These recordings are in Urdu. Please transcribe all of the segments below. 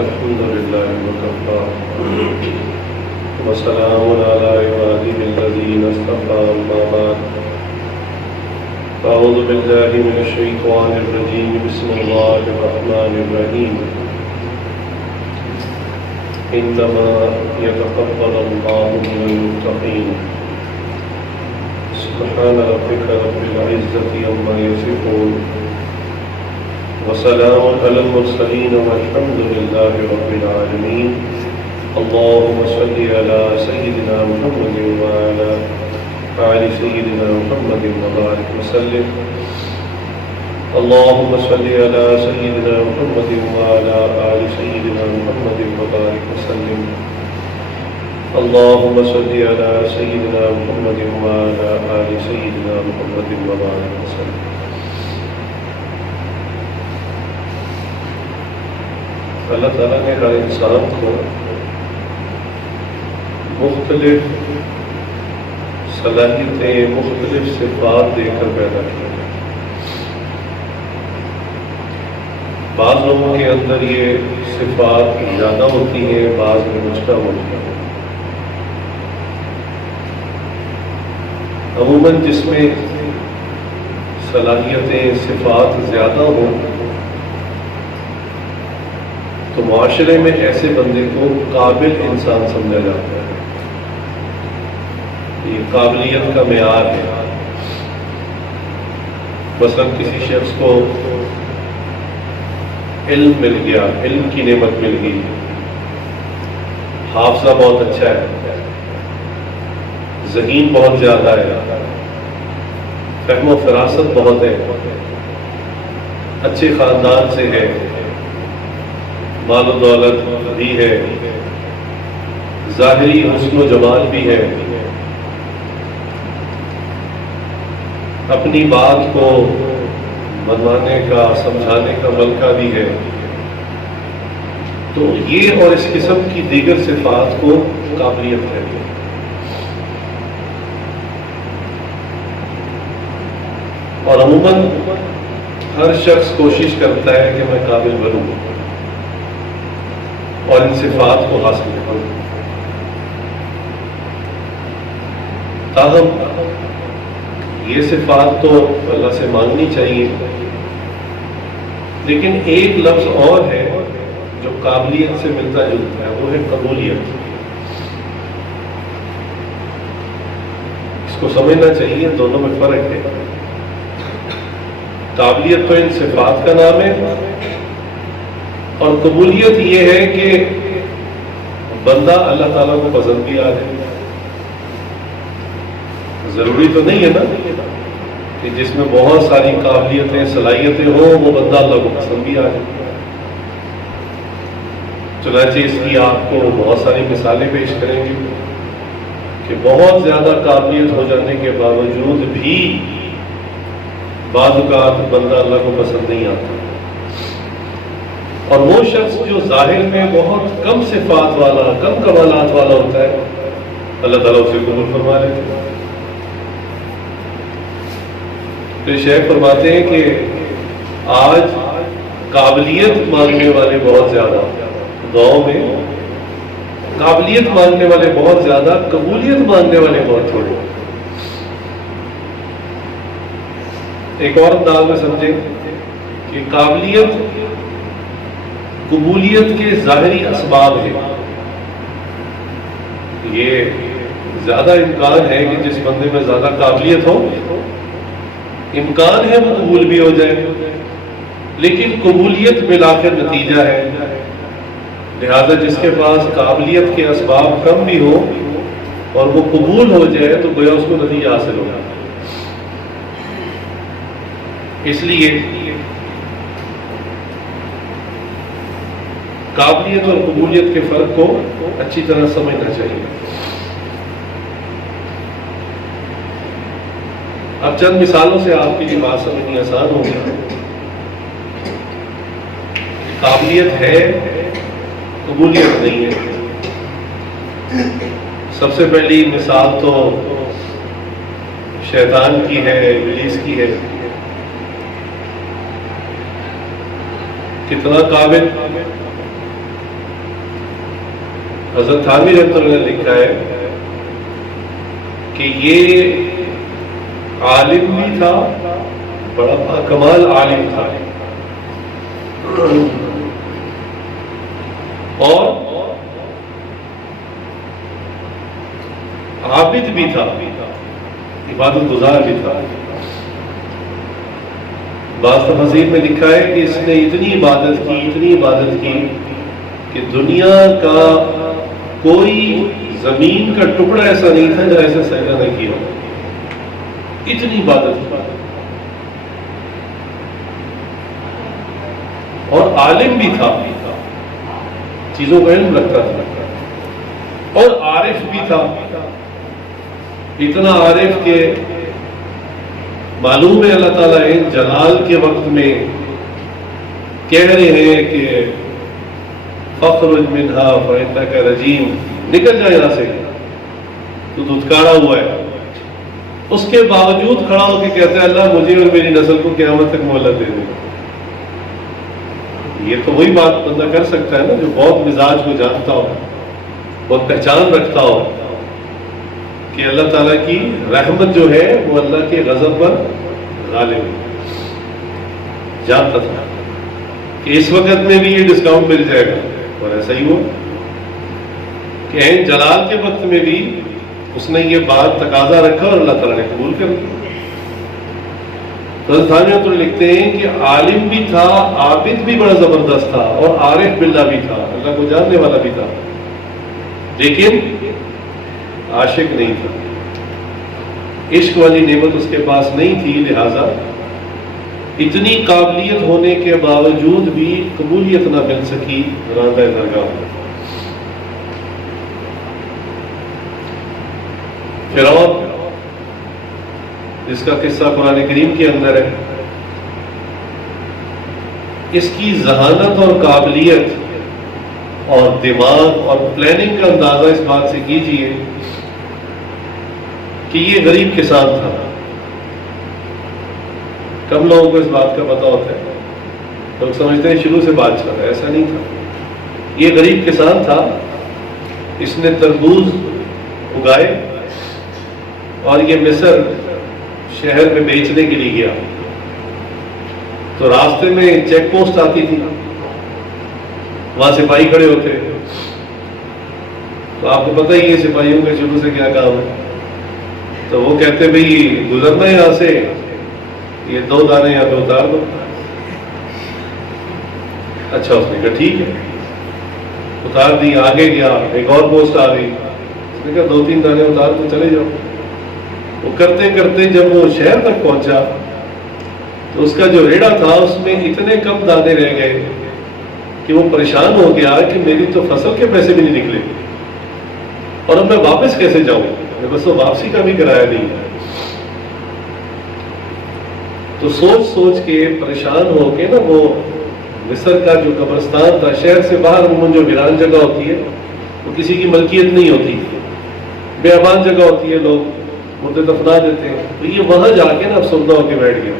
الحمد لله وكفى وسلام على عباده الذين اصطفى أما بعد أعوذ بالله من الشيطان الرجيم بسم الله الرحمن الرحيم إنما يتقبل الله من المتقين سبحان ربك رب العزة عما يصفون وسلام على المرسلين والحمد لله رب العالمين اللهم صل على سيدنا محمد وعلى آل سيدنا محمد وبارك وسلم اللهم صل على سيدنا محمد وعلى آل سيدنا محمد وبارك وسلم اللهم صل على سيدنا محمد وعلى آل سيدنا محمد وبارك وسلم. اللہ تعالیٰ نے ہر انسان کو مختلف صلاحیتیں مختلف صفات دے کر پیدا کیا ہے. بعض لوگوں کے اندر یہ صفات زیادہ ہوتی ہیں، بعض میں کچھ کم ہوتی ہیں. عموماً جس میں صلاحیتیں صفات زیادہ ہوں تو معاشرے میں ایسے بندے کو قابل انسان سمجھا جاتا ہے. یہ قابلیت کا معیار ہے. مثلا کسی شخص کو علم مل گیا، علم کی نعمت مل گئی، حافظہ بہت اچھا ہے، ذہین بہت زیادہ ہے، فہم و فراست بہت ہے، اچھے خاندان سے ہے، مال و دولت بھی ہے، ظاہری حسن و جمال بھی ہے، اپنی بات کو منوانے کا سمجھانے کا ملکہ بھی ہے. تو یہ اور اس قسم کی دیگر صفات کو قابلیت ہے. اور عموماً ہر شخص کوشش کرتا ہے کہ میں قابل بنوں اور ان صفات کو حاصل کروں. تاہم یہ صفات تو اللہ سے مانگنی چاہیے، لیکن ایک لفظ اور ہے جو قابلیت سے ملتا جلتا ہے، وہ ہے قبولیت. اس کو سمجھنا چاہیے، دونوں میں فرق ہے. قابلیت تو ان صفات کا نام ہے، اور قبولیت یہ ہے کہ بندہ اللہ تعالیٰ کو پسند بھی آ جائے. ضروری تو نہیں ہے نا کہ جس میں بہت ساری قابلیتیں صلاحیتیں ہوں وہ بندہ اللہ کو پسند بھی آ جائے. چنانچہ اس کی آپ کو بہت ساری مثالیں پیش کریں گے کہ بہت زیادہ قابلیت ہو جانے کے باوجود بھی بعض اوقات بندہ اللہ کو پسند نہیں آتا. اور وہ شخص جو ظاہر میں بہت کم صفات والا، کم کمالات والا ہوتا ہے، اللہ تعالیٰ اسے قبول فرما لیتے ہیں. تو شیخ فرماتے ہیں کہ آج قابلیت مانگنے والے بہت زیادہ، دعاؤں میں قابلیت مانگنے والے بہت زیادہ، قبولیت مانگنے والے بہت تھوڑے. ایک اور انداز میں سمجھیں کہ قابلیت قبولیت کے ظاہری اسباب ہے. یہ زیادہ امکان ہے کہ جس بندے میں زیادہ قابلیت ہو، امکان ہے وہ قبول بھی ہو جائے، لیکن قبولیت بالآخر نتیجہ ہے. لہذا جس کے پاس قابلیت کے اسباب کم بھی ہو اور وہ قبول ہو جائے تو گویا اس کو نتیجہ حاصل ہوگا. اس لیے قابلیت اور قبولیت کے فرق کو اچھی طرح سمجھنا چاہیے. اب چند مثالوں سے آپ کی بات سمجھنی آسان ہوگی. قابلیت ہے، قبولیت نہیں ہے. سب سے پہلی مثال تو شیطان کی ہے، ابلیس کی ہے. کتنا قابل حضرت تھانوی رحمۃ اللہ نے لکھا ہے کہ یہ عالم بھی تھا، بڑا کمال عالم تھا، اور عابد بھی تھا، عبادت گزار بھی تھا۔ بعض تفاسیر میں لکھا ہے کہ اس نے اتنی عبادت کی کہ دنیا کا کوئی زمین کا ٹکڑا ایسا نہیں تھا جہاں ایسے سجدہ نہ کیا ہو، اتنی عبادت کی، اور عالم بھی تھا، چیزوں کا علم رکھتا تھا، اور عارف بھی تھا، اتنا عارف کہ معلوم ہے اللہ تعالیٰ جلال کے وقت میں کہہ رہے ہیں کہ فخرج منہا فإنک رجیم، نکل جائے یہاں سے، تو دھتکارا ہوا ہے، اس کے باوجود کھڑا ہو کے کہتا ہے اللہ مجھے اور میری نسل کو قیامت تک مہلت دے دے۔ یہ تو وہی بات بندہ کر سکتا ہے نا جو بہت مزاج کو جانتا ہو، بہت پہچان رکھتا ہو کہ اللہ تعالیٰ کی رحمت جو ہے وہ اللہ کے غضب پر غالب ہے۔ جانتا تھا کہ اس وقت میں بھی یہ ڈسکاؤنٹ مل جائے گا، اور ایسا ہی ہوا کہ عین جلال کے وقت میں بھی اس نے یہ بات تقاضا رکھا اور اللہ تعالیٰ نے قبول کر لیا۔ حضرت تھانوی تو لکھتے ہیں کہ عالم بھی تھا، عابد بھی بڑا زبردست تھا، اور عارف باللہ بھی تھا، اللہ کو جاننے والا بھی تھا، لیکن عاشق نہیں تھا، عشق والی نعمت اس کے پاس نہیں تھی، لہذا اتنی قابلیت ہونے کے باوجود بھی قبولیت نہ مل سکی راندہ درگاہ۔ فرعون جس کا قصہ قرآن کریم کے اندر ہے، اس کی ذہانت اور قابلیت اور دماغ اور پلاننگ کا اندازہ اس بات سے کیجئے کہ یہ غریب کسان تھا۔ کم لوگوں کو اس بات کا پتہ ہوتا ہے، لوگ سمجھتے ہیں شروع سے بادشاہ تھا، ایسا نہیں تھا، یہ غریب کسان تھا۔ اس نے تربوز اگائے اور یہ مصر شہر میں بیچنے کے لیے گیا، تو راستے میں چیک پوسٹ آتی تھی، وہاں سپاہی کھڑے ہوتے، تو آپ کو پتہ ہی ہے سپاہیوں کے شروع سے کیا کام ہے، تو وہ کہتے بھئی گزرنا ہے یہاں سے، یہ 2 دانے یہاں پہ اتار دو۔ اچھا، اس نے کہا ٹھیک ہے، اتار دی، آگے گیا، ایک اور پوسٹ آ گئی، اس نے کہا 2-3 دانے اتار دو، چلے جاؤ۔ وہ کرتے کرتے جب وہ شہر تک پہنچا تو اس کا جو ریڑا تھا اس میں اتنے کم دانے رہ گئے کہ وہ پریشان ہو گیا کہ میری تو فصل کے پیسے بھی نہیں نکلے، اور اب میں واپس کیسے جاؤں، میں بس وہ واپسی کا بھی کرایہ نہیں ہے۔ تو سوچ سوچ کے پریشان ہو کے نا، وہ مصر کا جو قبرستان تھا، شہر سے باہر عموماً جو ویران جگہ ہوتی ہے وہ کسی کی ملکیت نہیں ہوتی، بیابان جگہ ہوتی ہے، لوگ مردے دفنا دیتے ہیں، تو یہ وہاں جا کے نا افسردہ ہو کے بیٹھ گیا۔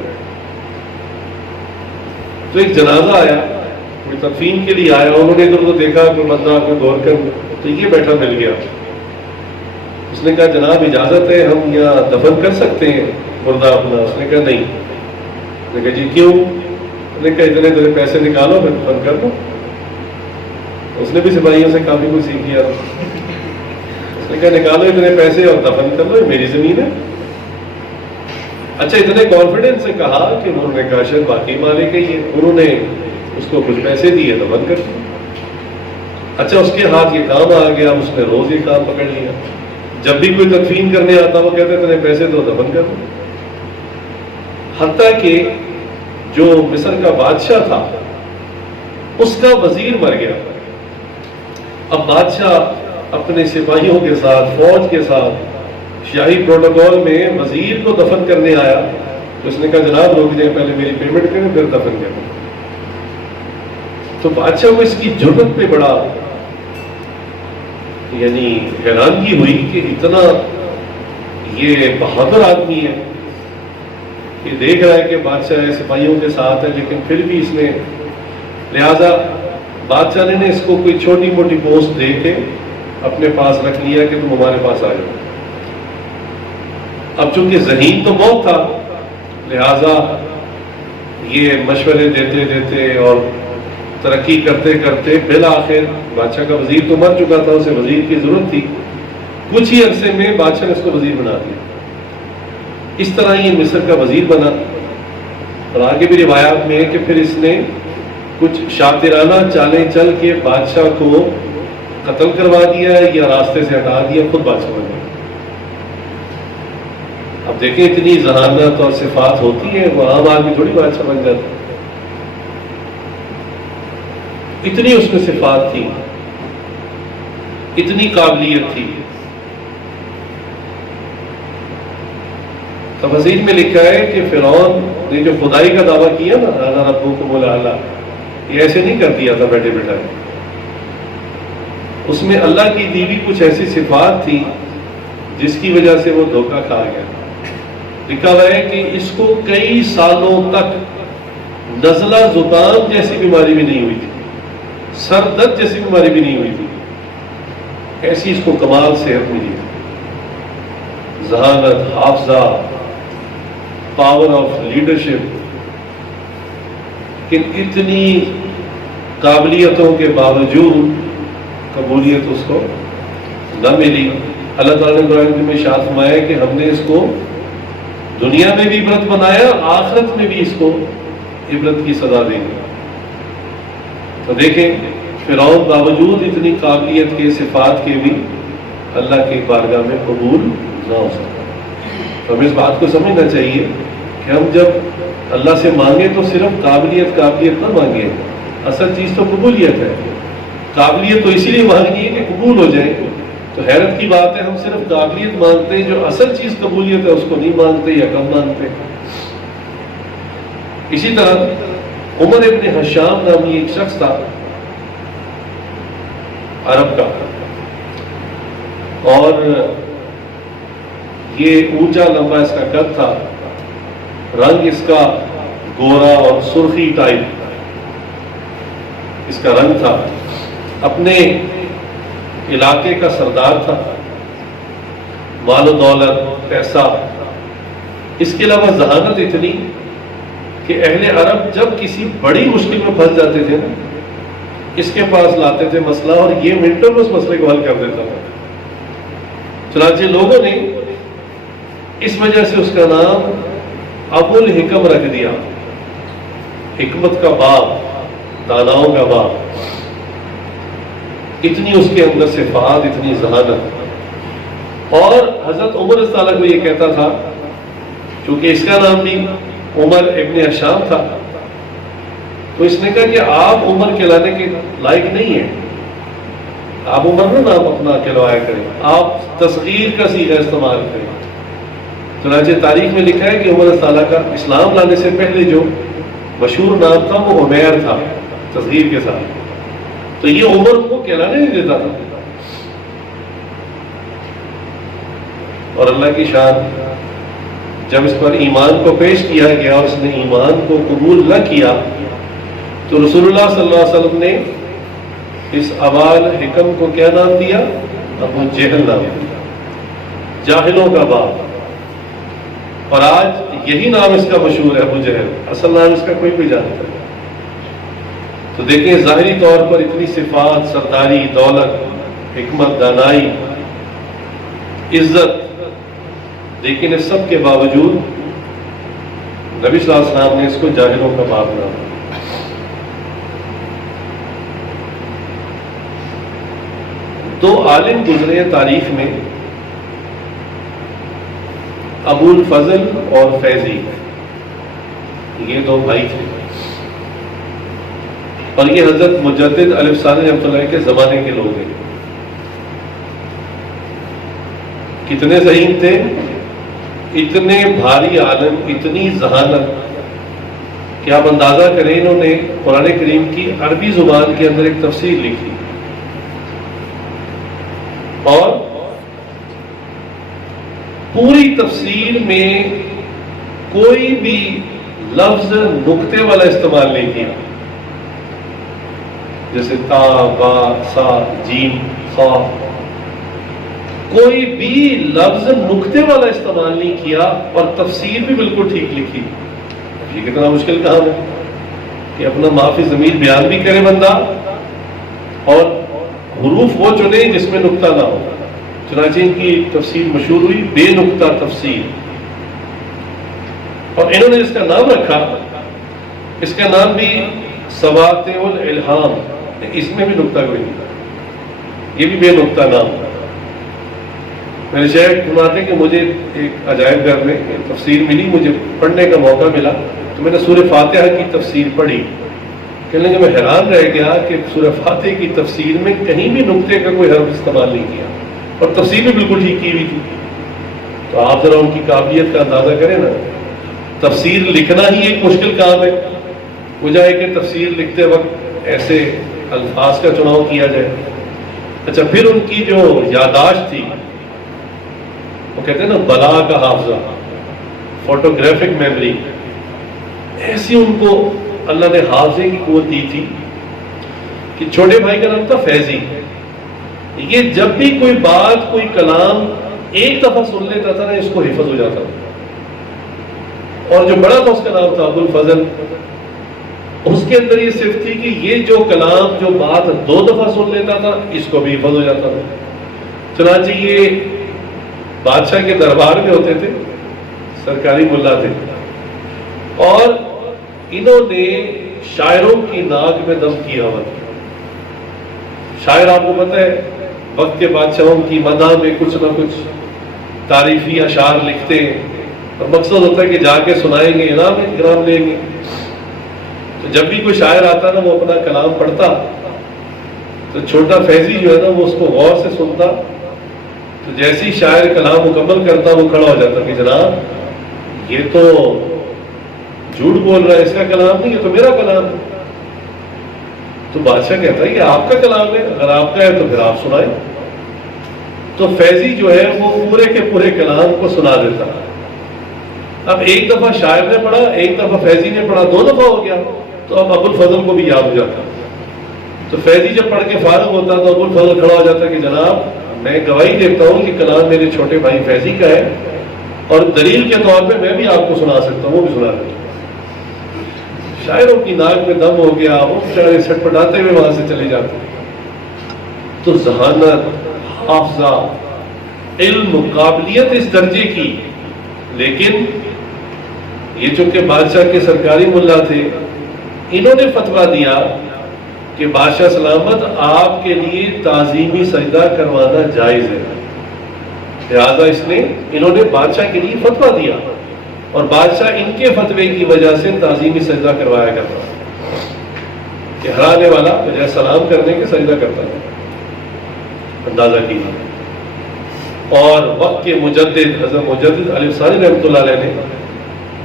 تو ایک جنازہ آیا، کوئی تدفین کے لیے آیا، انہوں نے ادھر کو دیکھا، کوئی بندہ کوئی غور کر، تو یہ بیٹھا مل گیا۔ اس نے کہا جناب اجازت ہے ہم یہاں دفن کر سکتے ہیں مردہ اپنا؟ اس نے کہا نہیں۔ اس نے کہا جی کیوں؟ اس نے کہا اتنے پیسے نکالو میں دفن کر دوں۔ اس نے بھی سپاہیوں سے کافی کچھ سیکھ لیا تھا، اس نے کہا نکالو اتنے پیسے اور دفن کر لو، یہ میری زمین ہے۔ اچھا، اتنے کانفیڈنس سے کہا کہ انہوں نے کہا شاید باقی مالک ہے یہ، انہوں نے اس کو کچھ پیسے دیے، دفن کر دیا۔ اچھا، اس کے ہاتھ یہ کام آ گیا، اس نے روز یہ کام پکڑ لیا، جب بھی کوئی تدفین کرنے آتا وہ کہتے اتنے پیسے دو، دفن کر دو۔ حتیٰ کہ جو مصر کا بادشاہ تھا اس کا وزیر مر گیا۔ اب بادشاہ اپنے سپاہیوں کے ساتھ، فوج کے ساتھ شاہی پروٹوکول میں وزیر کو دفن کرنے آیا، تو اس نے کہا جناب روک جائیں، پہلے میری پیمنٹ کریں پھر دفن کریں۔ تو بادشاہ کو اس کی جرأت پہ بڑا یعنی حیرانگی ہوئی کہ اتنا یہ بہادر آدمی ہے، یہ دیکھ رہا ہے کہ بادشاہ سپاہیوں کے ساتھ ہے، لیکن پھر بھی اس نے، لہذا بادشاہ نے اس کو کوئی چھوٹی موٹی پوسٹ دے کے اپنے پاس رکھ لیا کہ تم ہمارے پاس آ جاؤ۔ اب چونکہ ذہین تو بہت تھا، لہذا یہ مشورے دیتے دیتے اور ترقی کرتے کرتے بالآخر بادشاہ کا وزیر تو مر چکا تھا، اسے وزیر کی ضرورت تھی، کچھ ہی عرصے میں بادشاہ نے اس کو وزیر بنا دیا۔ اس طرح یہ مصر کا وزیر بنا، اور آگے بھی روایات میں ہے کہ پھر اس نے کچھ شاطرانہ چالیں چل کے بادشاہ کو قتل کروا دیا یا راستے سے ہٹا دیا، خود بادشاہ بن گیا۔ اب دیکھیں اتنی ذہانت اور صفات ہوتی ہے، وہ عام آدمی تھوڑی بادشاہ بن جاتا، اتنی اس میں صفات تھی، اتنی قابلیت تھی۔ تفاسیر میں لکھا ہے کہ فرعون نے جو خدائی کا دعویٰ کیا نا، انا ربکم الاعلی، یہ ایسے نہیں کر دیا تھا بیٹھے بیٹھے، اس میں اللہ کی دی ہوئی کچھ ایسی صفات تھی جس کی وجہ سے وہ دھوکہ کھا گیا۔ لکھا ہوا ہے کہ اس کو کئی سالوں تک نزلہ زکام جیسی بیماری بھی نہیں ہوئی تھی، سر درد جیسی بیماری بھی نہیں ہوئی تھی، ایسی اس کو کمال صحت ملی، ذہانت، حافظہ، پاور آف لیڈرشپ۔ کہ اتنی قابلیتوں کے باوجود قبولیت اس کو نہ ملی۔ اللہ تعالیٰ نے قرآن میں ارشاد فرمایا کہ ہم نے اس کو دنیا میں بھی عبرت بنایا، آخرت میں بھی اس کو عبرت کی سزا دیں گے۔ تو دیکھیں فرعون باوجود اتنی قابلیت کے، صفات کے بھی اللہ کی بارگاہ میں قبول نہ ہو سکتا۔ تو ہمیں اس بات کو سمجھنا چاہیے کہ ہم جب اللہ سے مانگیں تو صرف قابلیت نہ مانگیں، اصل چیز تو قبولیت ہے۔ قابلیت تو اسی لیے مانگنی ہے کہ قبول ہو جائے۔ تو حیرت کی بات ہے ہم صرف قابلیت مانگتے ہیں، جو اصل چیز قبولیت ہے اس کو نہیں مانگتے یا کم مانگتے۔ اسی طرح عمر ابن حشام نامی ایک شخص تھا عرب کا، اور یہ اونچا لمبا اس کا قد تھا، رنگ اس کا گورا اور سرخی ٹائپ اس کا رنگ تھا، اپنے علاقے کا سردار تھا، مال و دولت، پیسہ، اس کے علاوہ ذہانت اتنی کہ اہل عرب جب کسی بڑی مشکل میں پھنس جاتے تھے نا، اس کے پاس لاتے تھے مسئلہ، اور یہ منٹوں میں اس مسئلے کو حل کر دیتا تھا۔ چنانچہ لوگوں نے اس وجہ سے اس کا نام ابو الحکم رکھ دیا، حکمت کا باپ، داناؤں کا باپ۔ اتنی اس کے اندر صفات، اتنی ذہانت۔ اور حضرت عمر رضی اللہ عنہ کو یہ کہتا تھا، چونکہ اس کا نام بھی عمر ابن حشام تھا، تو اس نے کہا کہ آپ عمر کہلانے کے لائق نہیں ہیں، آپ عمر نہ نام اپنا کہلوایا کریں، آپ تصغیر کا صیغہ استعمال کریں۔ چنانچہ تاریخ میں لکھا ہے کہ عمر رضی اللہ کا اسلام لانے سے پہلے جو مشہور نام تھا وہ عمیر تھا، تصغیر کے ساتھ، تو یہ عمر کو کہلانے نہیں دیتا تھا۔ اور اللہ کی شان، جب اس پر ایمان کو پیش کیا گیا اور اس نے ایمان کو قبول نہ کیا، تو رسول اللہ صلی اللہ علیہ وسلم نے اس ابال حکم کو کیا نام دیا؟ ابو جہل نام دیا، جاہلوں کا باپ۔ اور آج یہی نام اس کا مشہور ہے، ابو جہل، اصل نام اس کا کوئی بھی جانتا ہے۔ تو دیکھیں ظاہری طور پر اتنی صفات، سرداری، دولت، حکمت، دانائی، عزت، لیکن اس سب کے باوجود نبی صلی اللہ علیہ وسلم نے اس کو جاہلوں کا باپ نام دیا۔ دو عالم گزرے تاریخ میں، ابو الفضل اور فیضی، یہ دو بھائی تھے، اور یہ حضرت مجدد الف ثانی رحمۃ اللہ کے زمانے کے لوگ ہیں۔ کتنے ذہین تھے، اتنے بھاری عالم، اتنی ذہانت کہ آپ اندازہ کریں، انہوں نے قرآن کریم کی عربی زبان کے اندر ایک تفسیر لکھی، اور پوری تفسیر میں کوئی بھی لفظ نقطے والا استعمال نہیں کیا، جیسے تا، با، سا، جیم، خا، کوئی بھی لفظ نقطے والا استعمال نہیں کیا اور تفسیر بھی بالکل ٹھیک لکھی. یہ کتنا مشکل کام ہے کہ اپنا معافی ضمیر بیان بھی کرے بندہ اور حروف وہ چنے جس میں نقطہ نہ ہو. چنانچہ ان کی تفسیر مشہور ہوئی بے نقطہ تفسیر، اور انہوں نے اس کا نام رکھا، اس کا نام بھی سواطع الالہام، اس میں بھی نقطہ کوئی نہیں، یہ بھی بے نقطہ نام. میرے شیخ فرماتے ہیں کہ مجھے ایک عجائب گھر میں تفسیر ملی، مجھے پڑھنے کا موقع ملا تو میں نے سورہ فاتحہ کی تفسیر پڑھی. کہنے لگے میں حیران رہ گیا کہ سورہ فاتحہ کی تفسیر میں کہیں بھی نقطے کا کوئی حرف استعمال نہیں کیا اور تفسیر بھی بالکل ٹھیک کی ہوئی تھی. تو آپ ذرا ان کی قابلیت کا اندازہ کریں نا. تفسیر لکھنا ہی ایک مشکل کام ہے، وجہ ہے کہ تفسیر لکھتے وقت ایسے الفاظ کا چناؤ کیا جائے. اچھا، پھر ان کی جو یادداشت تھی، وہ کہتے ہیں نا بلا کا حافظہ، فوٹوگرافک میموری، ایسی ان کو اللہ نے حافظے کی قوت دی تھی کہ چھوٹے بھائی کا نام تھا فیضی. یہ جب بھی کوئی بات کوئی کلام ایک دفعہ سن لیتا تھا نا، اس کو حفظ ہو جاتا تھا. اور جو بڑا تھا اس کا نام تھا ابو الفضل، اس کے اندر یہ صفت تھی کہ یہ جو کلام جو بات 2 دفعہ سن لیتا تھا اس کو بھی حفظ ہو جاتا تھا. چنانچہ یہ بادشاہ کے دربار میں ہوتے تھے، سرکاری ملا تھے، اور انہوں نے شاعروں کی ناک میں دم کیا ہوا تھا. شاعر آپ کو پتہ ہے وقت کے بادشاہوں کی مدح میں کچھ نہ کچھ تعریفی اشعار لکھتے ہیں اور مقصد ہوتا ہے کہ جا کے سنائیں گے، انعام لیں گے. تو جب بھی کوئی شاعر آتا نا، وہ اپنا کلام پڑھتا تو چھوٹا فیضی جو ہے نا، وہ اس کو غور سے سنتا. تو جیسے ہی شاعر کلام مکمل کرتا وہ کھڑا ہو جاتا کہ جناب یہ تو جھوٹ بول رہا ہے، اس کا کلام نہیں، یہ تو میرا کلام ہے. تو بادشاہ کہتا ہے کہ آپ کا کلام ہے، اگر آپ کا ہے تو پھر آپ سنائیں. تو فیضی جو ہے وہ پورے کے پورے کلام کو سنا دیتا. اب ایک دفعہ شاعر نے پڑھا، ایک دفعہ فیضی نے پڑھا، 2 دفعہ ہو گیا. تو اب ابو الفضل کو بھی یاد ہو جاتا. تو فیضی جب پڑھ کے فارغ ہوتا تو ابو الفضل کھڑا ہو جاتا کہ جناب میں گواہی دیتا ہوں کہ کلام میرے چھوٹے بھائی فیضی کا ہے، اور دلیل کے طور پہ میں بھی آپ کو سنا سکتا ہوں، وہ بھی سنا دیتا. شاعروں کی ناک میں دم ہو گیا، وہ بیچارے سٹ پٹاتے ہوئے وہاں سے چلے جاتے. تو ذہانت، حافظہ، علم، قابلیت اس درجے کی. لیکن یہ چونکہ بادشاہ کے سرکاری ملا تھے، انہوں نے فتویٰ دیا کہ بادشاہ سلامت آپ کے لیے تعظیمی سجدہ کروانا جائز ہے. لہذا انہوں نے بادشاہ کے لیے فتویٰ دیا، اور بادشاہ ان کے فتوے کی وجہ سے تعظیمی سجدہ کروایا کرتا کہ ہرانے والا بجائے سلام کرنے کے سجدہ کرتا ہے. اندازہ کیجیے. اور وقت کے مجدد حضرت مجدد علی ثانی رحمۃ اللہ علیہ نے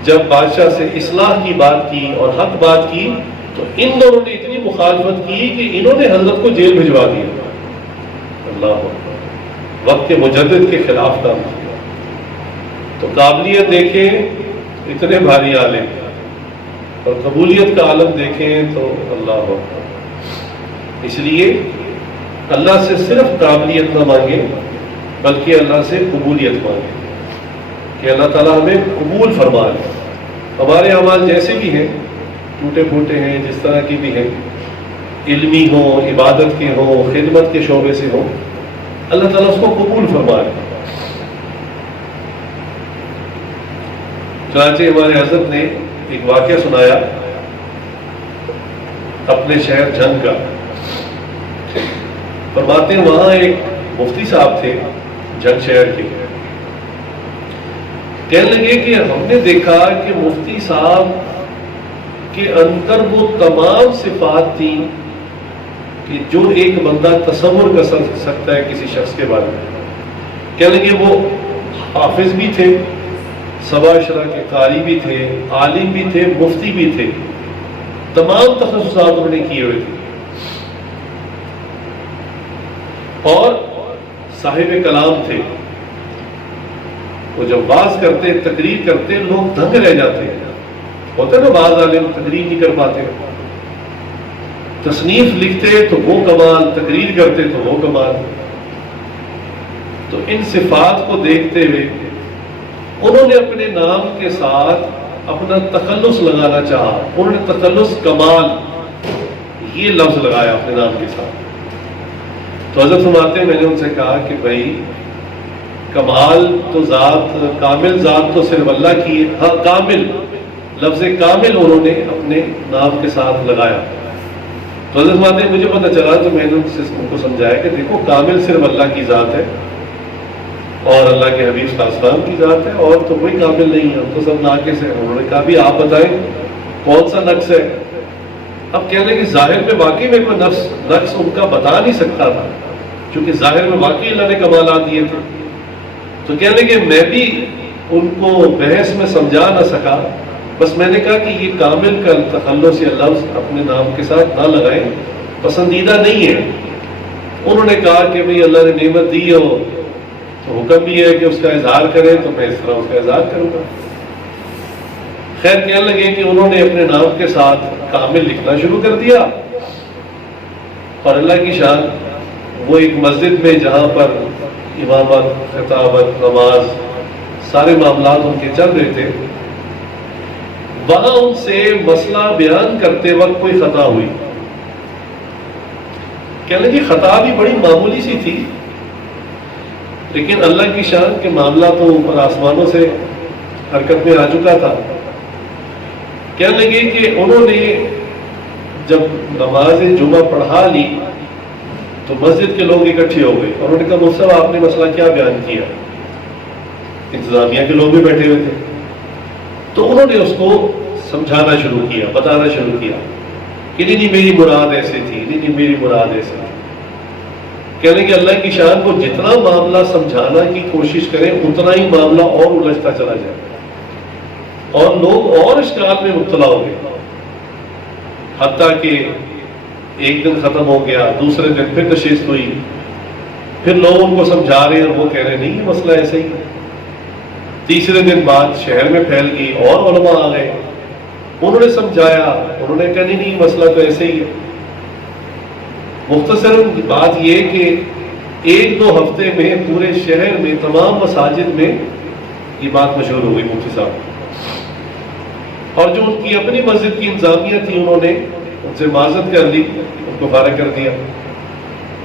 جب بادشاہ سے اصلاح کی بات کی اور حق بات کی تو ان دونوں نے اتنی مخالفت کی کہ انہوں نے حضرت کو جیل بھجوا دیا. اللہ اکبر، وقت کے مجدد کے خلاف کام کیا. تو قابلیت دیکھیں اتنے بھاری عالم، اور قبولیت کا عالم دیکھیں تو اللہ اکبر. اس لیے اللہ سے صرف قابلیت نہ مانگے بلکہ اللہ سے قبولیت مانگے کہ اللہ تعالیٰ ہمیں قبول فرما لے. ہمارے اعمال جیسے بھی ہیں، ٹوٹے پھوٹے ہیں، جس طرح کی بھی ہیں، علمی ہوں، عبادت کے ہوں، خدمت کے شعبے سے ہوں، اللہ تعالیٰ اس کو قبول فرما لے. چنانچہ ہمارے حضرت نے ایک واقعہ سنایا اپنے شہر جھنگ کا. فرماتے ہیں وہاں ایک مفتی صاحب تھے جھنگ شہر کے. کہنے لگے کہ ہم نے دیکھا کہ مفتی صاحب کے اندر وہ تمام صفات تھیں کہ جو ایک بندہ تصور کر سکتا ہے کسی شخص کے بارے میں. کہنے لگے وہ حافظ بھی تھے، سبع اشرا کے قاری بھی تھے، عالم بھی تھے، مفتی بھی تھے، تمام تخصصات انہوں نے کیے ہوئے تھے، اور صاحب کلام تھے. وہ جب واز کرتے، تقریر کرتے، لوگ دنگ رہ جاتے ہیں. ہوتا ہے نا بعض عالم تقریر نہیں کر پاتے، تصنیف لکھتے تو وہ کمال، تقریر کرتے تو وہ کمال. تو ان صفات کو دیکھتے ہوئے انہوں نے اپنے نام کے ساتھ اپنا تخلص لگانا چاہا. انہوں نے تخلص کمال یہ لفظ لگایا اپنے نام کے ساتھ. تو حضرت فرماتے ہیں میں نے ان سے کہا کہ بھائی کمال تو ذات، کامل ذات تو صرف اللہ کی ہے. ہاں کامل، لفظ کامل انہوں نے اپنے نام کے ساتھ لگایا. تو حضرت فرماتے ہیں مجھے پتہ چلا تو میں نے ان کو سمجھایا کہ دیکھو کامل صرف اللہ کی ذات ہے اور اللہ کے حبیب صلی اللہ علیہ وسلم کی ذات ہے، اور تو کوئی کامل نہیں ہے، تو سب ناقص ہے. انہوں نے کہا بھی آپ بتائیں کون سا نقص ہے. اب کہنے کہ ظاہر میں واقعی میں کوئی نقص ان کا بتا نہیں سکتا تھا، کیونکہ ظاہر میں واقعی اللہ نے کمالات دیے تھے. تو کہنے کہ میں بھی ان کو بحث میں سمجھا نہ سکا، بس میں نے کہا کہ یہ کامل کا تخلص یا لفظ اپنے نام کے ساتھ نہ لگائیں، پسندیدہ نہیں ہے. انہوں نے کہا کہ بھئی اللہ نے نعمت دی ہو تو حکم بھی ہے کہ اس کا اظہار کریں، تو میں اس طرح اس کا اظہار کروں گا. خیر کہنے لگے کہ انہوں نے اپنے نام کے ساتھ کامل لکھنا شروع کر دیا، اور اللہ کی شان وہ ایک مسجد میں جہاں پر امامت، خطابت، نماز سارے معاملات ان کے چل رہے تھے، وہاں ان سے مسئلہ بیان کرتے وقت کوئی خطا ہوئی. کہنے لگے خطا بھی بڑی معمولی سی تھی، لیکن اللہ کی شان کے معاملہ تو اوپر آسمانوں سے حرکت میں آ چکا تھا. کہنے لگے کہ انہوں نے جب نماز جمعہ پڑھا لی تو مسجد کے لوگ اکٹھے ہو گئے، اور انہوں نے کہا مصطفیٰ آپ نے مسئلہ کیا بیان کیا؟ انتظامیہ کے لوگ بھی بیٹھے ہوئے تھے. تو انہوں نے اس کو سمجھانا شروع کیا، بتانا شروع کیا کہ نہیں میری مراد ایسے تھی، نہیں میری مراد ایسے تھی. کہنے کہ اللہ کی شان کو جتنا معاملہ سمجھانا کی کوشش کریں اتنا ہی معاملہ اور الجھتا چلا جائے اور لوگ اور اشکال میں مبتلا ہو گئے. حتیٰ کہ ایک دن ختم ہو گیا، دوسرے دن پھر نشست ہوئی، پھر لوگ ان کو سمجھا رہے ہیں اور وہ کہہ رہے نہیں یہ مسئلہ ایسے ہی. تیسرے دن بات شہر میں پھیل گئی اور علماء آ گئے، انہوں نے سمجھایا، انہوں نے کہا نہیں مسئلہ تو ایسے ہی ہے. مختصر بات یہ کہ ایک دو ہفتے میں پورے شہر میں تمام مساجد میں یہ بات مشہور ہو گئی مفتی صاحب. اور جو ان کی اپنی مسجد کی انتظامیہ تھی انہوں نے ان سے معذرت کر لی، ان کو فارغ کر دیا.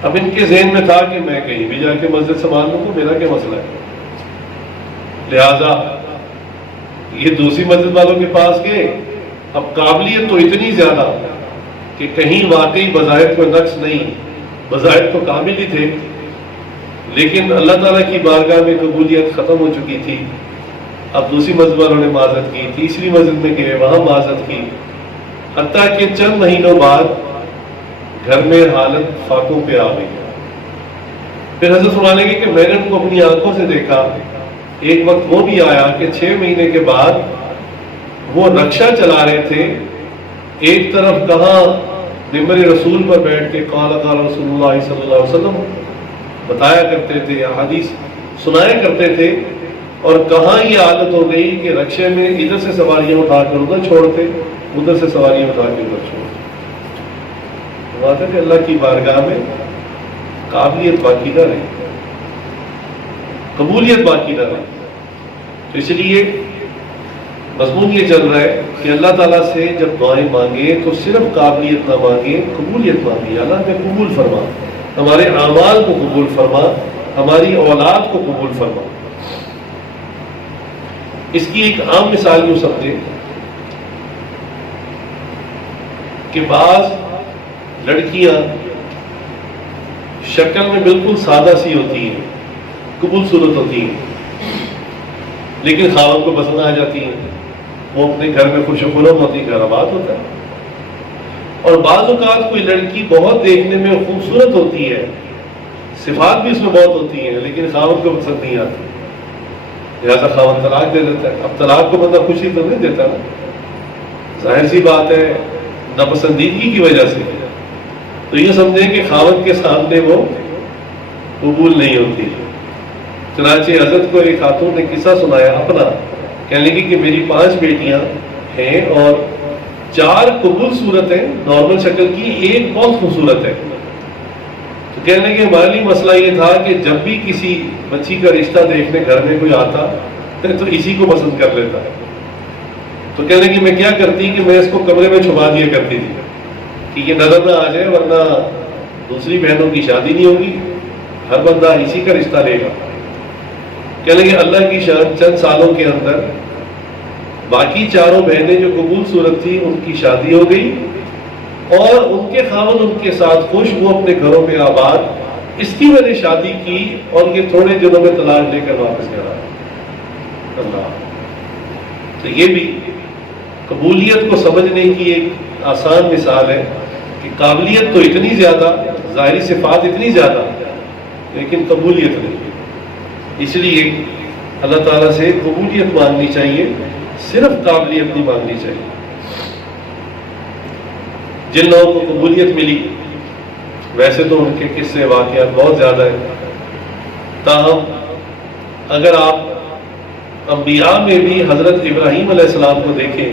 اب ان کے ذہن میں تھا کہ میں کہیں بھی جا کے مسجد سنبھال لوں گا، میرا کیا مسئلہ ہے. لہذا یہ دوسری مسجد والوں کے پاس گئے. اب قابلیت تو اتنی زیادہ کہ کہیں واقعی بظاہر کوئی نقص نہیں، بظاہر تو کامل ہی تھے، لیکن اللہ تعالیٰ کی بارگاہ میں قبولیت ختم ہو چکی تھی. اب دوسری مسجد والوں نے معذرت کی، تیسری مسجد میں گئے وہاں معذرت کی، حتیٰ کہ چند مہینوں بعد گھر میں حالت فاقوں پہ آ گئی. پھر حضرت فرمانے لگے کہ میں نے ان کو اپنی آنکھوں سے دیکھا. ایک وقت وہ بھی آیا کہ 6 مہینے کے بعد وہ رکشہ چلا رہے تھے، ایک طرف کہاں ممبر رسول پر بیٹھ کے قال قال رسول اللہ صلی اللہ علیہ وسلم بتایا کرتے تھے، حدیث سنایا کرتے تھے، اور کہاں یہ عادت ہو گئی کہ رکشے میں ادھر سے سواریاں اٹھا کر ادھر چھوڑتے، ادھر سے سواریاں اٹھا کے ادھر چھوڑتے. بات ہے کہ اللہ کی بارگاہ میں قابلیت باقی نہ رہی، قبولیت باقی نہ رہی. تو اس لیے مضمون یہ چل رہا ہے کہ اللہ تعالیٰ سے جب دعائیں مانگے تو صرف قابلیت نہ مانگے، قبولیت مانگے. اللہ نے قبول فرما، ہمارے اعمال کو قبول فرما، ہماری اولاد کو قبول فرما. اس کی ایک عام مثال یوں سمجھے کہ بعض لڑکیاں شکل میں بالکل سادہ سی ہوتی ہیں، قبول صورت ہوتی ہیں، لیکن خاوند کو پسند آ جاتی ہیں، وہ اپنے گھر میں خوش و خرم ہوتی، گھر آباد ہوتا ہے. اور بعض اوقات کوئی لڑکی بہت دیکھنے میں خوبصورت ہوتی ہے، صفات بھی اس میں بہت ہوتی ہیں، لیکن خاوند کو پسند نہیں آتی، لہٰذا خاوند طلاق دے دیتا ہے. اب طلاق کو بندہ خوشی تو نہیں دیتا نا، ظاہر سی بات ہے ناپسندیدگی کی وجہ سے. تو یہ سمجھیں کہ خاوند کے سامنے وہ قبول نہیں ہوتی. چنانچہ حضرت کو ایک خاتون نے قصہ سنایا اپنا، کہنے لگی کہ میری 5 بیٹیاں ہیں اور 4 قبول صورت ہیں نارمل شکل کی، ایک بہت خوبصورت ہے. تو کہنے کہ ہمارے لیے مسئلہ یہ تھا کہ جب بھی کسی بچی کا رشتہ دیکھنے گھر میں کوئی آتا تو اسی کو پسند کر لیتا ہے. تو کہنے کہ میں کیا کرتی کہ میں اس کو کمرے میں چھپا دیا کرتی تھی کہ یہ نظر نہ آ جائے, ورنہ دوسری بہنوں کی شادی نہیں ہوگی, ہر بندہ اسی کا رشتہ لے گا. کہنے کہ اللہ کی شان, چند سالوں کے اندر باقی چاروں بہنیں جو قبول صورت تھی ان کی شادی ہو گئی, اور ان کے خاوند ان کے ساتھ خوش, وہ اپنے گھروں میں آباد. اس کی میں نے شادی کی اور یہ تھوڑے دنوں میں طلاق لے کر واپس گیا. اللہ, تو یہ بھی قبولیت کو سمجھنے کی ایک آسان مثال ہے کہ قابلیت تو اتنی زیادہ, ظاہری صفات اتنی زیادہ, لیکن قبولیت نہیں. اس لیے اللہ تعالیٰ سے قبولیت مانگنی چاہیے, صرف قابلیت نہیں مانگنی چاہیے. جن لوگوں کو قبولیت ملی ویسے تو ان کے قصے واقعات بہت زیادہ ہیں, تاہم اگر آپ انبیاء میں بھی حضرت ابراہیم علیہ السلام کو دیکھیں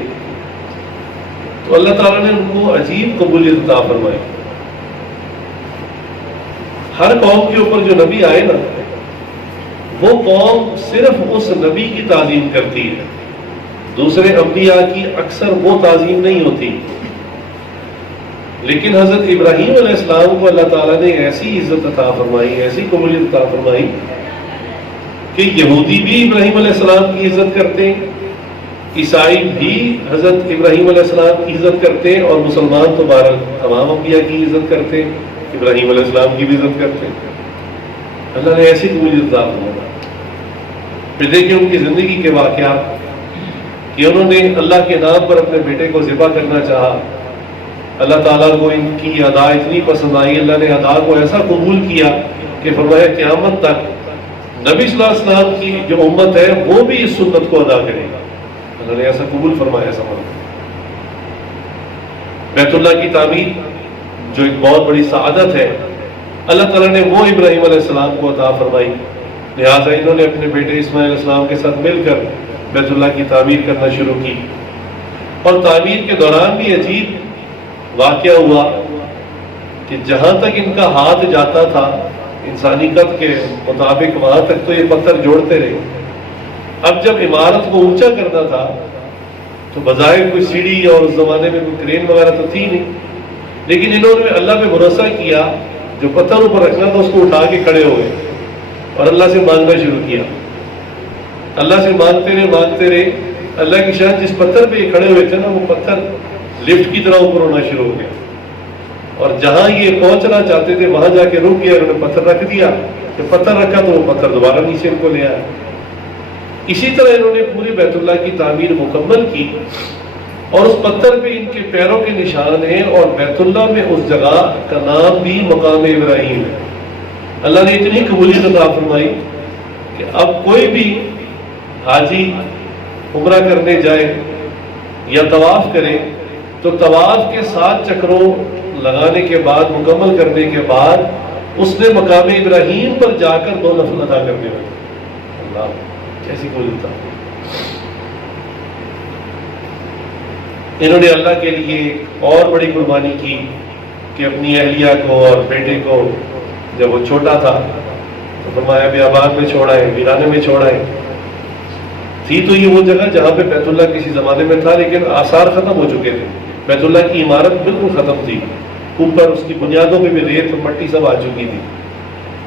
تو اللہ تعالیٰ نے ان کو عجیب قبولیت عطا فرمائی. ہر قوم کے اوپر جو نبی آئے نا, وہ قوم صرف اس نبی کی تعظیم کرتی ہے, دوسرے انبیاء کی اکثر وہ تعظیم نہیں ہوتی. لیکن حضرت ابراہیم علیہ السلام کو اللہ تعالیٰ نے ایسی عزت عطا فرمائی, ایسی قبولیت عطا فرمائی کہ یہودی بھی ابراہیم علیہ السلام کی عزت کرتے ہیں, عیسائی بھی حضرت ابراہیم علیہ السلام کی عزت کرتے ہیں, اور مسلمان تو بہرحال تمام انبیاء کی عزت کرتے ہیں, ابراہیم علیہ السلام کی بھی عزت کرتے ہیں. اللہ نے ایسی قبولیت عطا فرمائی. پھر دیکھیں ان کی زندگی کے واقعات کہ انہوں نے اللہ کے نام پر اپنے بیٹے کو ذبح کرنا چاہا. اللہ تعالیٰ کو ان کی ادا اتنی پسند آئی, اللہ نے ادا کو ایسا قبول کیا کہ فرمایا قیامت تک نبی صلی اللہ علیہ وسلم کی جو امت ہے وہ بھی اس سنت کو ادا کرے گا. اللہ نے ایسا قبول فرمایا. سمجھ, بیت اللہ کی تعمیر جو ایک بہت بڑی سعادت ہے, اللہ تعالیٰ نے وہ ابراہیم علیہ السلام کو عطا فرمائی. لہٰذا انہوں نے اپنے بیٹے اسماعیل علیہ السلام کے ساتھ مل کر بیت اللہ کی تعمیر کرنا شروع کی. اور تعمیر کے دوران بھی عجیب واقعہ ہوا کہ جہاں تک ان کا ہاتھ جاتا تھا انسانی قد کے مطابق, وہاں تک تو یہ پتھر جوڑتے رہے. اب جب عمارت کو اونچا کرنا تھا تو بظاہر کوئی سیڑھی, اور اس زمانے میں کوئی کرین وغیرہ تو تھی نہیں, لیکن انہوں نے اللہ پہ بھروسہ کیا, جو پتھر اوپر رکھنا تھا اس کو اٹھا کے کھڑے ہو گئے اور اللہ سے مانگنا شروع کیا. اللہ سے مانگتے رہے. اللہ کی شان, جس پتھر پہ یہ کھڑے ہوئے تھے نا, وہ پتھر لفٹ کی طرح اوپر ہونا شروع ہو گیا, اور جہاں یہ پہنچنا چاہتے تھے وہاں جا کے رک گیا. انہوں نے پتھر رکھ دیا, جب پتھر رکھا تو وہ پتھر دوبارہ نیچے ان کو لے آیا. اسی طرح انہوں نے پورے بیت اللہ کی تعمیر مکمل کی, اور اس پتھر پہ ان کے پیروں کے نشان ہیں, اور بیت اللہ میں اس جگہ کا نام بھی مقام ابراہیم ہے. اللہ نے اتنی قبولیت عطا فرمائی کہ اب کوئی بھی حاجی عمرہ کرنے جائے یا طواف کرے تو طواف کے 7 چکروں لگانے کے بعد, مکمل کرنے کے بعد, اس نے مقام ابراہیم پر جا کر 2 نفل ادا کرنے ہوئے. اللہ, کیسی قبولیت. انہوں نے اللہ کے لیے اور بڑی قربانی کی کہ اپنی اہلیہ کو اور بیٹے کو, جب وہ چھوٹا تھا تو فرمایا بیابان میں چھوڑائے, ویرانے میں چھوڑائے. تھی تو یہ وہ جگہ جہاں پہ بیت اللہ کسی زمانے میں تھا, لیکن آثار ختم ہو چکے تھے. بیت اللہ کی عمارت بالکل ختم تھی, اوپر اس کی بنیادوں میں بھی ریت اور مٹی سب آ چکی تھی.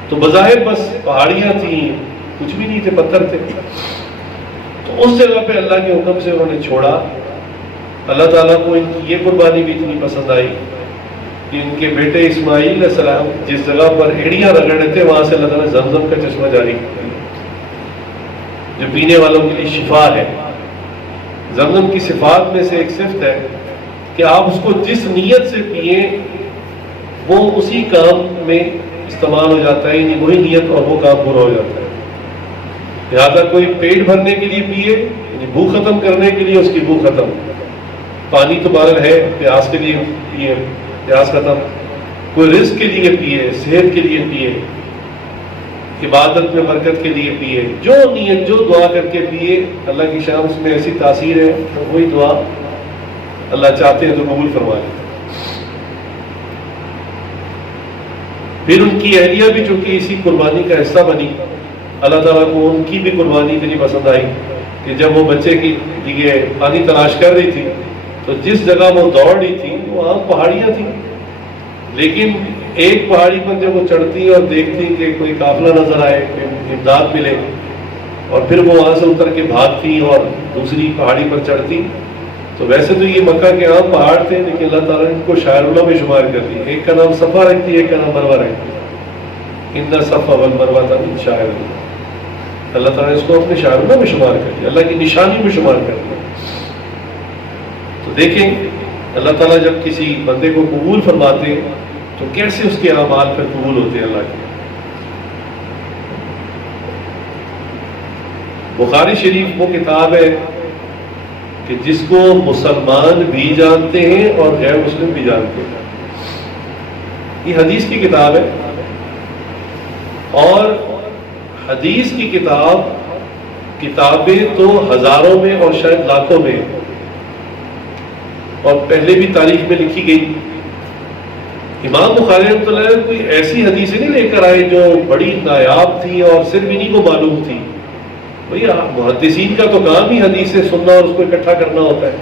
تو بظاہر بس پہاڑیاں تھیں, کچھ بھی نہیں تھے, پتھر تھے. تو اس جگہ پہ اللہ کے حکم سے انہوں نے چھوڑا. اللہ تعالیٰ کو ان کی یہ قربانی بھی اتنی پسند آئی کہ ان کے بیٹے اسماعیل علیہ السلام جس جگہ پر ایڑیاں رگڑ رہے تھے, وہاں سے اللہ تعالیٰ نے زمزم کا چشمہ جاری کر دیا, جو پینے والوں کے لیے شفا ہے. زمزم کی صفات میں سے ایک صفت ہے کہ آپ اس کو جس نیت سے پئیں وہ اسی کام میں استعمال ہو جاتا ہے, یعنی وہی نیت اور وہ کام پورا ہو جاتا ہے. لہٰذا کوئی پیٹ بھرنے کے لیے پیے, یعنی بھوک ختم کرنے کے لیے اس کی بھوک ختم. پانی تو بہرحال ہے, پیاس کے لیے پیے, پیاس ختم. کوئی رزق کے لیے پیے, صحت کے لیے پیے, عبادت میں برکت کے لیے پیے, جو نیت جو دعا کر کے پیے, اللہ کی شان اس میں ایسی تاثیر ہے, تو وہی دعا اللہ چاہتے ہیں تو قبول فرمائے. پھر ان کی اہلیہ بھی چونکہ اسی قربانی کا حصہ بنی، اللہ تعالیٰ کو ان کی بھی قربانی اتنی پسند آئی کہ جب وہ بچے کے لیے پانی تلاش کر رہی تھی تو جس جگہ وہ دوڑ رہی تھی وہ عام پہاڑیاں تھیں، لیکن ایک پہاڑی پر جب وہ چڑھتی اور دیکھتی کہ کوئی قافلہ نظر آئے، کہ امداد ملے، اور پھر وہ وہاں سے اتر کے بھاگتی اور دوسری پہاڑی پر چڑھتی، تو ویسے تو یہ مکہ کے عام پہاڑ تھے، لیکن اللہ تعالیٰ نے ان کو شاعر اللہ میں شمار کر دی. ایک کا نام صفا رکھتی ہے، ایک کا نام مروہ رکھتی ہے. ان صفا والمروہ من شاعر اللہ. اللہ تعالیٰ نے اس کو اپنے شاعر اللہ میں شمار کر دیا، اللہ کی نشانی میں شمار کر دیا. تو دیکھیں اللہ تعالیٰ جب کسی بندے کو قبول فرماتے ہیں تو کیسے اس کے اعمال پھر قبول ہوتے ہیں اللہ کے. بخاری شریف وہ کتاب ہے کہ جس کو مسلمان بھی جانتے ہیں اور غیر مسلم بھی جانتے ہیں. یہ حدیث کی کتاب ہے، اور حدیث کی کتابیں تو ہزاروں میں اور شاید لاکھوں میں، اور پہلے بھی تاریخ میں لکھی گئی. امام بخاری رحمۃ اللہ علیہ کوئی ایسی حدیثیں نہیں لے کر آئے جو بڑی نایاب تھی اور صرف انہیں کو معلوم تھی. بھیا محدثین کا تو کام ہی حدیثیں سننا اور اس کو اکٹھا کرنا ہوتا ہے.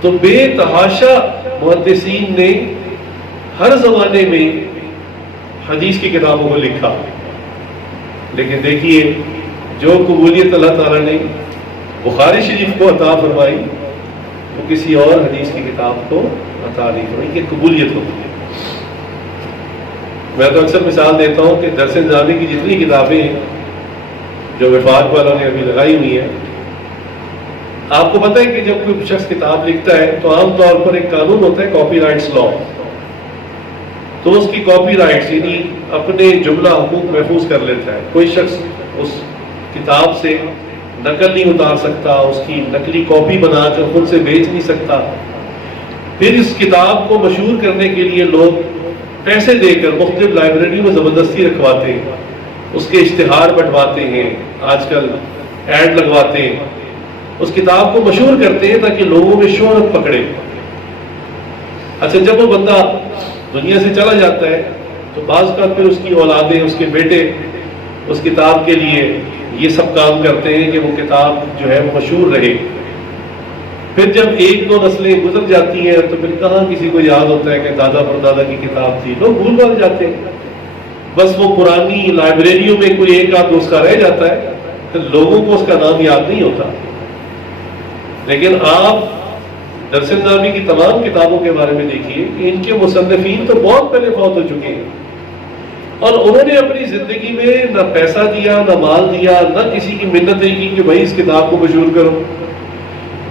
تو بے تحاشا محدثین نے ہر زمانے میں حدیث کی کتابوں کو لکھا، لیکن دیکھیے جو قبولیت اللہ تعالیٰ نے بخاری شریف کو عطا فرمائی وہ کسی اور حدیث کی کتاب کو عطا نہیں فرمائی. یہ قبولیت ہوتی ہے. میں تو اکثر مثال دیتا ہوں کہ درس نظامی کی جتنی کتابیں ہیں جو وفاق والوں نے ابھی لگائی ہوئی ہے، آپ کو پتہ ہے کہ جب کوئی شخص کتاب لکھتا ہے تو عام طور پر ایک قانون ہوتا ہے کاپی رائٹس لا. تو اس کی کاپی رائٹس یعنی اپنے جملہ حقوق محفوظ کر لیتا ہے. کوئی شخص اس کتاب سے نقل نہیں اتار سکتا، اس کی نقلی کاپی بنا کر خود سے بیچ نہیں سکتا. پھر اس کتاب کو مشہور کرنے کے لیے لوگ پیسے دے کر مختلف لائبریری میں زبردستی رکھواتے ہیں، اس کے اشتہار بٹواتے ہیں، آج کل ایڈ لگواتے ہیں، اس کتاب کو مشہور کرتے ہیں تاکہ لوگوں میں شہرت پکڑے. اچھا جب وہ بندہ دنیا سے چلا جاتا ہے تو بعض کا پھر اس کی اولادیں، اس کے بیٹے اس کتاب کے لیے یہ سب کام کرتے ہیں کہ وہ کتاب جو ہے وہ مشہور رہے. پھر جب ایک دو نسلیں گزر جاتی ہیں تو پھر کہاں کسی کو یاد ہوتا ہے کہ دادا پردادا کی کتاب تھی. لوگ بھول بھال جاتے ہیں. بس وہ پرانی لائبریریوں میں کوئی ایک آدھ نسخہ رہ جاتا ہے تو لوگوں کو اس کا نام یاد نہیں ہوتا. لیکن آپ درس نظامی کی تمام کتابوں کے بارے میں دیکھیے کہ ان کے مصنفین تو بہت پہلے فوت ہو چکے ہیں، اور انہوں نے اپنی زندگی میں نہ پیسہ دیا، نہ مال دیا، نہ کسی کی منتیں کی کہ بھائی اس کتاب کو مشہور کرو،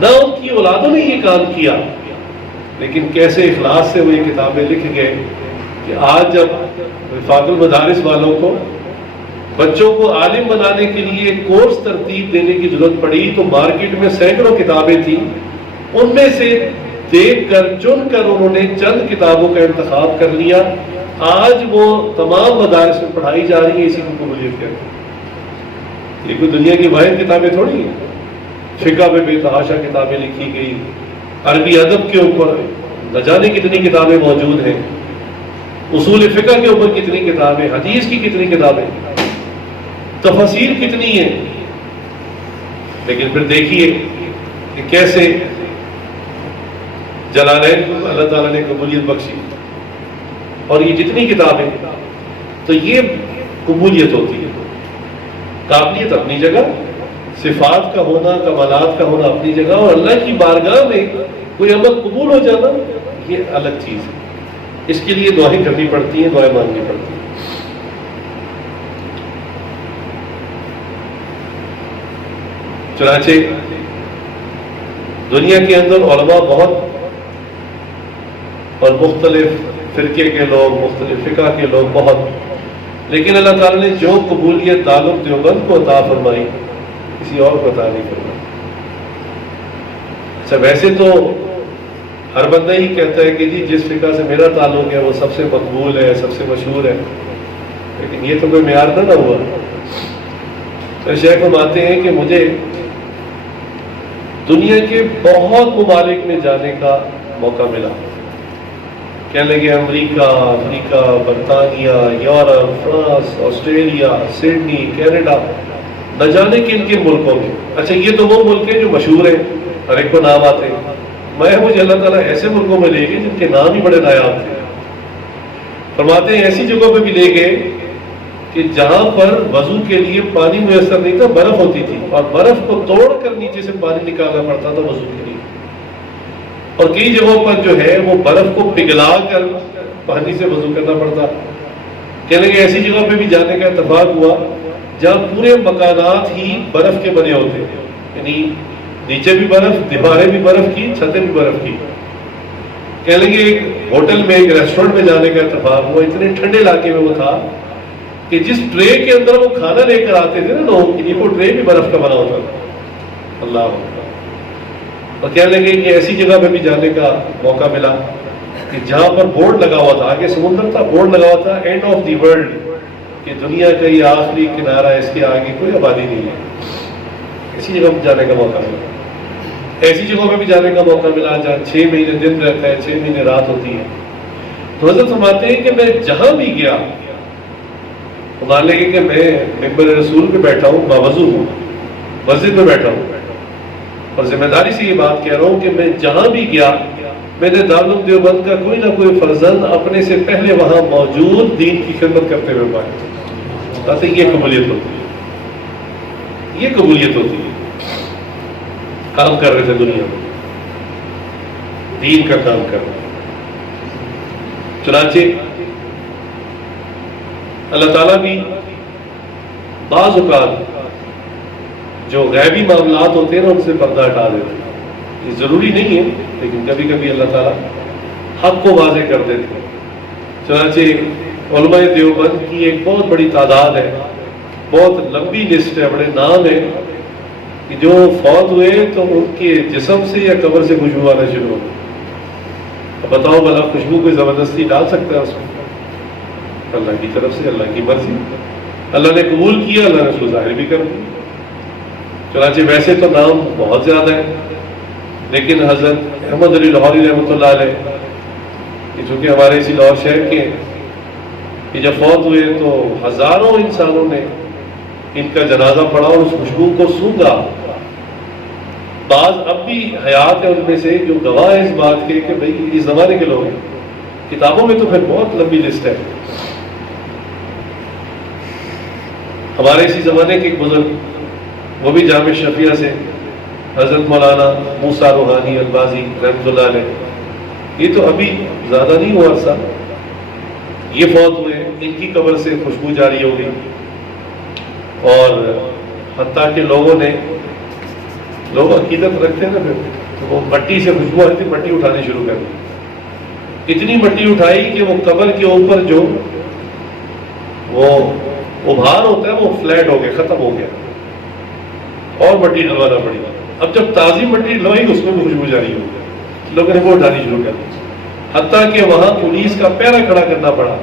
نہ ان کی اولادوں نے یہ کام کیا. لیکن کیسے اخلاص سے وہ یہ کتابیں لکھ گئے کہ آج جب وفاق المدارس والوں کو بچوں کو عالم بنانے کے لیے کورس ترتیب دینے کی ضرورت پڑی تو مارکیٹ میں سینکڑوں کتابیں تھیں، ان میں سے دیکھ کر چن کر انہوں نے چند کتابوں کا انتخاب کر لیا. آج وہ تمام مدارس میں پڑھائی جا رہی ہیں، اسی کو قبولیت کہتے ہیں. یہ کوئی دنیا کی واحد کتابیں تھوڑی ہیں. فقہ میں بے تحاشا کتابیں لکھی گئی، عربی ادب کے اوپر نہ جانے کتنی کتابیں موجود ہیں، اصول فقہ کے اوپر کتنی کتابیں، حدیث کی کتنی کتابیں، تفاسیر کتنی ہیں. لیکن پھر دیکھیے کہ کیسے جلالین کو اللہ تعالیٰ نے قبولیت بخشی. اور یہ جتنی کتابیں تو یہ قبولیت ہوتی ہے. قابلیت اپنی جگہ، صفات کا ہونا، کمالات کا ہونا اپنی جگہ، اور اللہ کی بارگاہ میں کوئی عمل قبول ہو جانا یہ الگ چیز ہے. اس کے لیے دعائیں کرنی پڑتی ہیں، دعائیں مانگنی پڑتی ہیں. چنانچہ دنیا کے اندر علماء بہت اور مختلف فرقے کے لوگ، مختلف فقہ کے لوگ بہت، لیکن اللہ تعالیٰ نے جو قبولیت دارالعلوم دیوبند کو عطا فرمائی کسی اور کو عطا نہیں فرمائی. اچھا ویسے تو ہر بندہ ہی کہتا ہے کہ جی جس فقہ سے میرا تعلق ہے وہ سب سے مقبول ہے، سب سے مشہور ہے، لیکن یہ تو کوئی معیار نہ ہوا. تو شیخ فرماتے ہیں کہ مجھے دنیا کے بہت ممالک میں جانے کا موقع ملا کہنے لگے امریکہ، افریقہ، برطانیہ، Europe, France, Australia, Sydney, Canada, نہ جانے کن کن ملکوں میں. اچھا یہ تو وہ ملک ہیں جو مشہور ہیں، ہر ایک کو نام آتے ہیں. مجھے اللہ تعالیٰ ایسے ملکوں میں لے گئے جن کے نام ہی بڑے نایاب تھے. فرماتے ہیں ایسی جگہوں پہ بھی لے گئے کہ جہاں پر وضو کے لیے پانی میسر نہیں تھا، برف ہوتی تھی، اور برف کو توڑ کر نیچے سے پانی نکالنا پڑتا تھا وضو کے لیے. اور کئی جگہوں پر جو ہے وہ برف کو پگھلا کر پانی سے وضو کرنا پڑتا. کہنے لگے ایسی جگہوں پہ بھی جانے کا اتفاق ہوا جہاں پورے مکانات ہی برف کے بنے ہوتے ہیں، یعنی نیچے بھی برف، دیواریں بھی برف کی، چھتیں بھی برف کی. کہنے لگے ایک ہوٹل میں، ایک ریسٹورینٹ میں جانے کا اتفاق ہوا، اتنے ٹھنڈے علاقے میں وہ تھا کہ جس ٹرے کے اندر وہ کھانا لے کر آتے تھے نا لوگوں کے لیے، وہ ٹرے بھی برف کا بنا ہوتا تھا. اللہ اکبر. اور کہنے لگے کہ ایسی جگہ پہ بھی جانے کا موقع ملا کہ جہاں پر بورڈ لگا ہوا تھا، آگے سمندر تھا، بورڈ لگا ہوا تھا اینڈ آف دی ورلڈ، کہ دنیا کا یہ آخری کنارہ ہے، اس کے آگے کوئی آبادی نہیں ہے. ایسی جگہ پہ جانے کا موقع ملا. ایسی جگہوں پہ بھی جانے کا موقع ملا جہاں 6 مہینے دن رہتا ہے، 6 مہینے رات ہوتی ہے. تو حضرت فرماتے ہیں کہ میں جہاں بھی گیا، مان لیں کہ میں ممبر رسول پہ بیٹھا ہوں، باوضو ہوں، مسجد میں بیٹھا ہوں، اور ذمہ داری سے یہ بات کہہ رہا ہوں کہ میں جہاں بھی گیا، میرے دارالعلوم دیوبند کا کوئی نہ کوئی فرزند اپنے سے پہلے وہاں موجود دین کی خدمت کرتے ہوئے پائے. تاکہ یہ قبولیت ہوتی ہے، یہ قبولیت ہوتی ہے. کام کر رہے تھے دنیا میں، دین کا کام کر رہے. چنانچہ اللہ تعالیٰ بھی بعض اوقات جو غیبی معاملات ہوتے ہیں نا ان سے پردہ ہٹا دیتے ہیں. یہ ضروری نہیں ہے، لیکن کبھی کبھی اللہ تعالیٰ حق کو واضح کر دیتے ہیں. چنانچہ علماء دیوبند کی ایک بہت بڑی تعداد ہے، بہت لمبی لسٹ ہے، بڑے نام ہیں کہ جو فوت ہوئے تو ان کے جسم سے یا قبر سے خوشبو آنا شروع ہو گئی. اب بتاؤ بھلا خوشبو کوئی زبردستی ڈال سکتا ہے اس میں؟ اللہ کی طرف سے، اللہ کی مرضی. اللہ نے قبول کیا، اللہ نے اس کو ظاہر بھی کر دیا. چنانچہ ویسے تو نام بہت زیادہ ہیں، لیکن حضرت احمد علی لاہوری رحمۃ اللہ علیہ، چونکہ ہمارے اسی لاہور شہر کے کہ جب فوت ہوئے تو ہزاروں انسانوں نے ان کا جنازہ پڑھا اور اس خوشبو کو سونگا. بعض اب بھی حیات ہے ان میں سے جو گواہ ہے اس بات کے کہ بھئی اس زمانے کے لوگ ہیں. کتابوں میں تو پھر بہت لمبی لسٹ ہے. ہمارے اسی زمانے کے ایک بزرگ، وہ بھی جامع شفیہ سے، حضرت مولانا موسیٰ روحانی البازی رحمۃ اللہ علیہ، یہ تو ابھی زیادہ نہیں ہوا عرصہ، یہ فوت ہوئے، ان کی قبر سے خوشبو جاری ہو گئی. اور حتیٰ کہ لوگ عقیدت رکھتے ہیں نا، پھر تو وہ مٹی سے خوشبو آتی تھی، مٹی اٹھانی شروع کر دی. اتنی مٹی اٹھائی کہ وہ قبر کے اوپر جو وہ ابھار ہوتا ہے وہ فلیٹ ہو گیا، ختم ہو گیا، اور مٹی ڈلوانا پڑی. اب جب تازی مٹی ڈلوائی اس میں بھی خوشبو جاری ہو گئی، لوگوں نے وہ اٹھانی شروع کر دی. حتیٰ کہ وہاں پولیس کا پہرا کھڑا کرنا پڑا،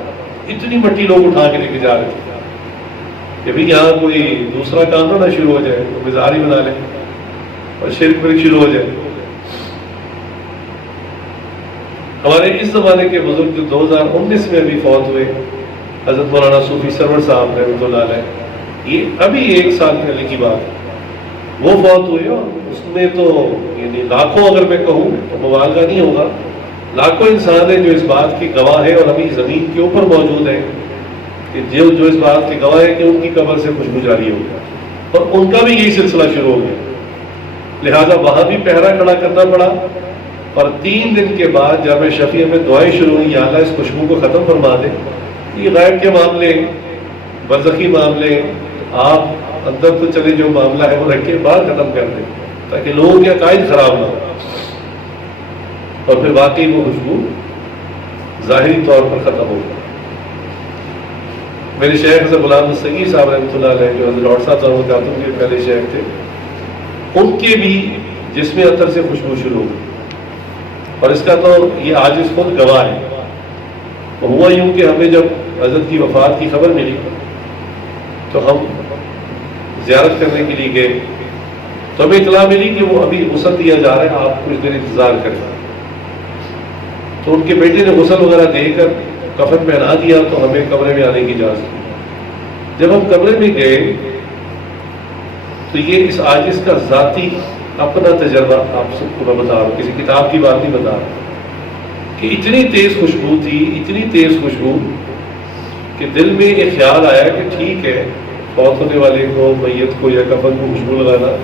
اتنی مٹی لوگ اٹھا کے لے کے جا رہے تھے کہ بھئی یہاں کوئی دوسرا کام نہ شروع ہو جائے، تو مزار ہی بنا لیں اور شرک بھی شروع ہو جائے. ہمارے اس زمانے کے بزرگ جو 2019 میں ابھی فوت ہوئے، حضرت مولانا صوفی سرور صاحب رحمۃ اللہ علیہ، یہ ابھی 1 سال پہلے کی بات ہے، وہ فوت ہوئے. اور اس میں تو یعنی لاکھوں، اگر میں کہوں تو مبالغہ نہیں ہوگا، لاکھوں انسان ہیں جو اس بات کی گواہ ہے اور ابھی زمین کے اوپر موجود ہیں کہ جو اس بات کے گواہ ہے کہ ان کی قبر سے خوشبو جاری ہو گیا، اور ان کا بھی یہی سلسلہ شروع ہو گیا. لہذا وہاں بھی پہرا کھڑا کرنا پڑا. اور 3 دن کے بعد جامع شفیع میں دعائیں شروع ہوئی، یا اللہ اس خوشبو کو ختم فرما دے. یہ غیب کے معاملے، برزخی معاملے، آپ اندر تو چلے جو معاملہ ہے وہ رکھ کے باہر ختم کر دیں تاکہ لوگوں کے عقائد خراب نہ ہو. اور پھر واقعی وہ خوشبو ظاہری طور پر ختم ہو گئی. میرے شیخ حضرت غلام الصغیر صاحب رحمۃ اللہ علیہ، جو حضرت لاہور صاحب خاتون کے پہلے شیخ تھے، ان کے بھی جسم عطر سے خوشبو شروع ہو گئی. اور اس کا تو یہ عاجز خود گواہ ہے. ہوا یوں کہ ہمیں جب حضرت کی وفات کی خبر ملی تو ہم زیارت کرنے کے لیے گئے، تو ہمیں اطلاع ملی کہ وہ ابھی غسل دیا جا رہا ہے، آپ کچھ دیر انتظار کریں. تو ان کے بیٹے نے غسل وغیرہ دے کر کفن پہنا دیا تو ہمیں کمرے میں آنے کی اجازت دی۔ جب ہم کمرے میں گئے تو یہ اس عاجز کا ذاتی اپنا تجربہ آپ سب کو میں بتا رہا ہوں، کسی کتاب کی بات نہیں بتا رہا، کہ اتنی تیز خوشبو تھی، اتنی تیز خوشبو کہ دل میں ایک خیال آیا کہ ٹھیک ہے فوت ہونے والے کو، میت کو یا کفن کو خوشبو لگانا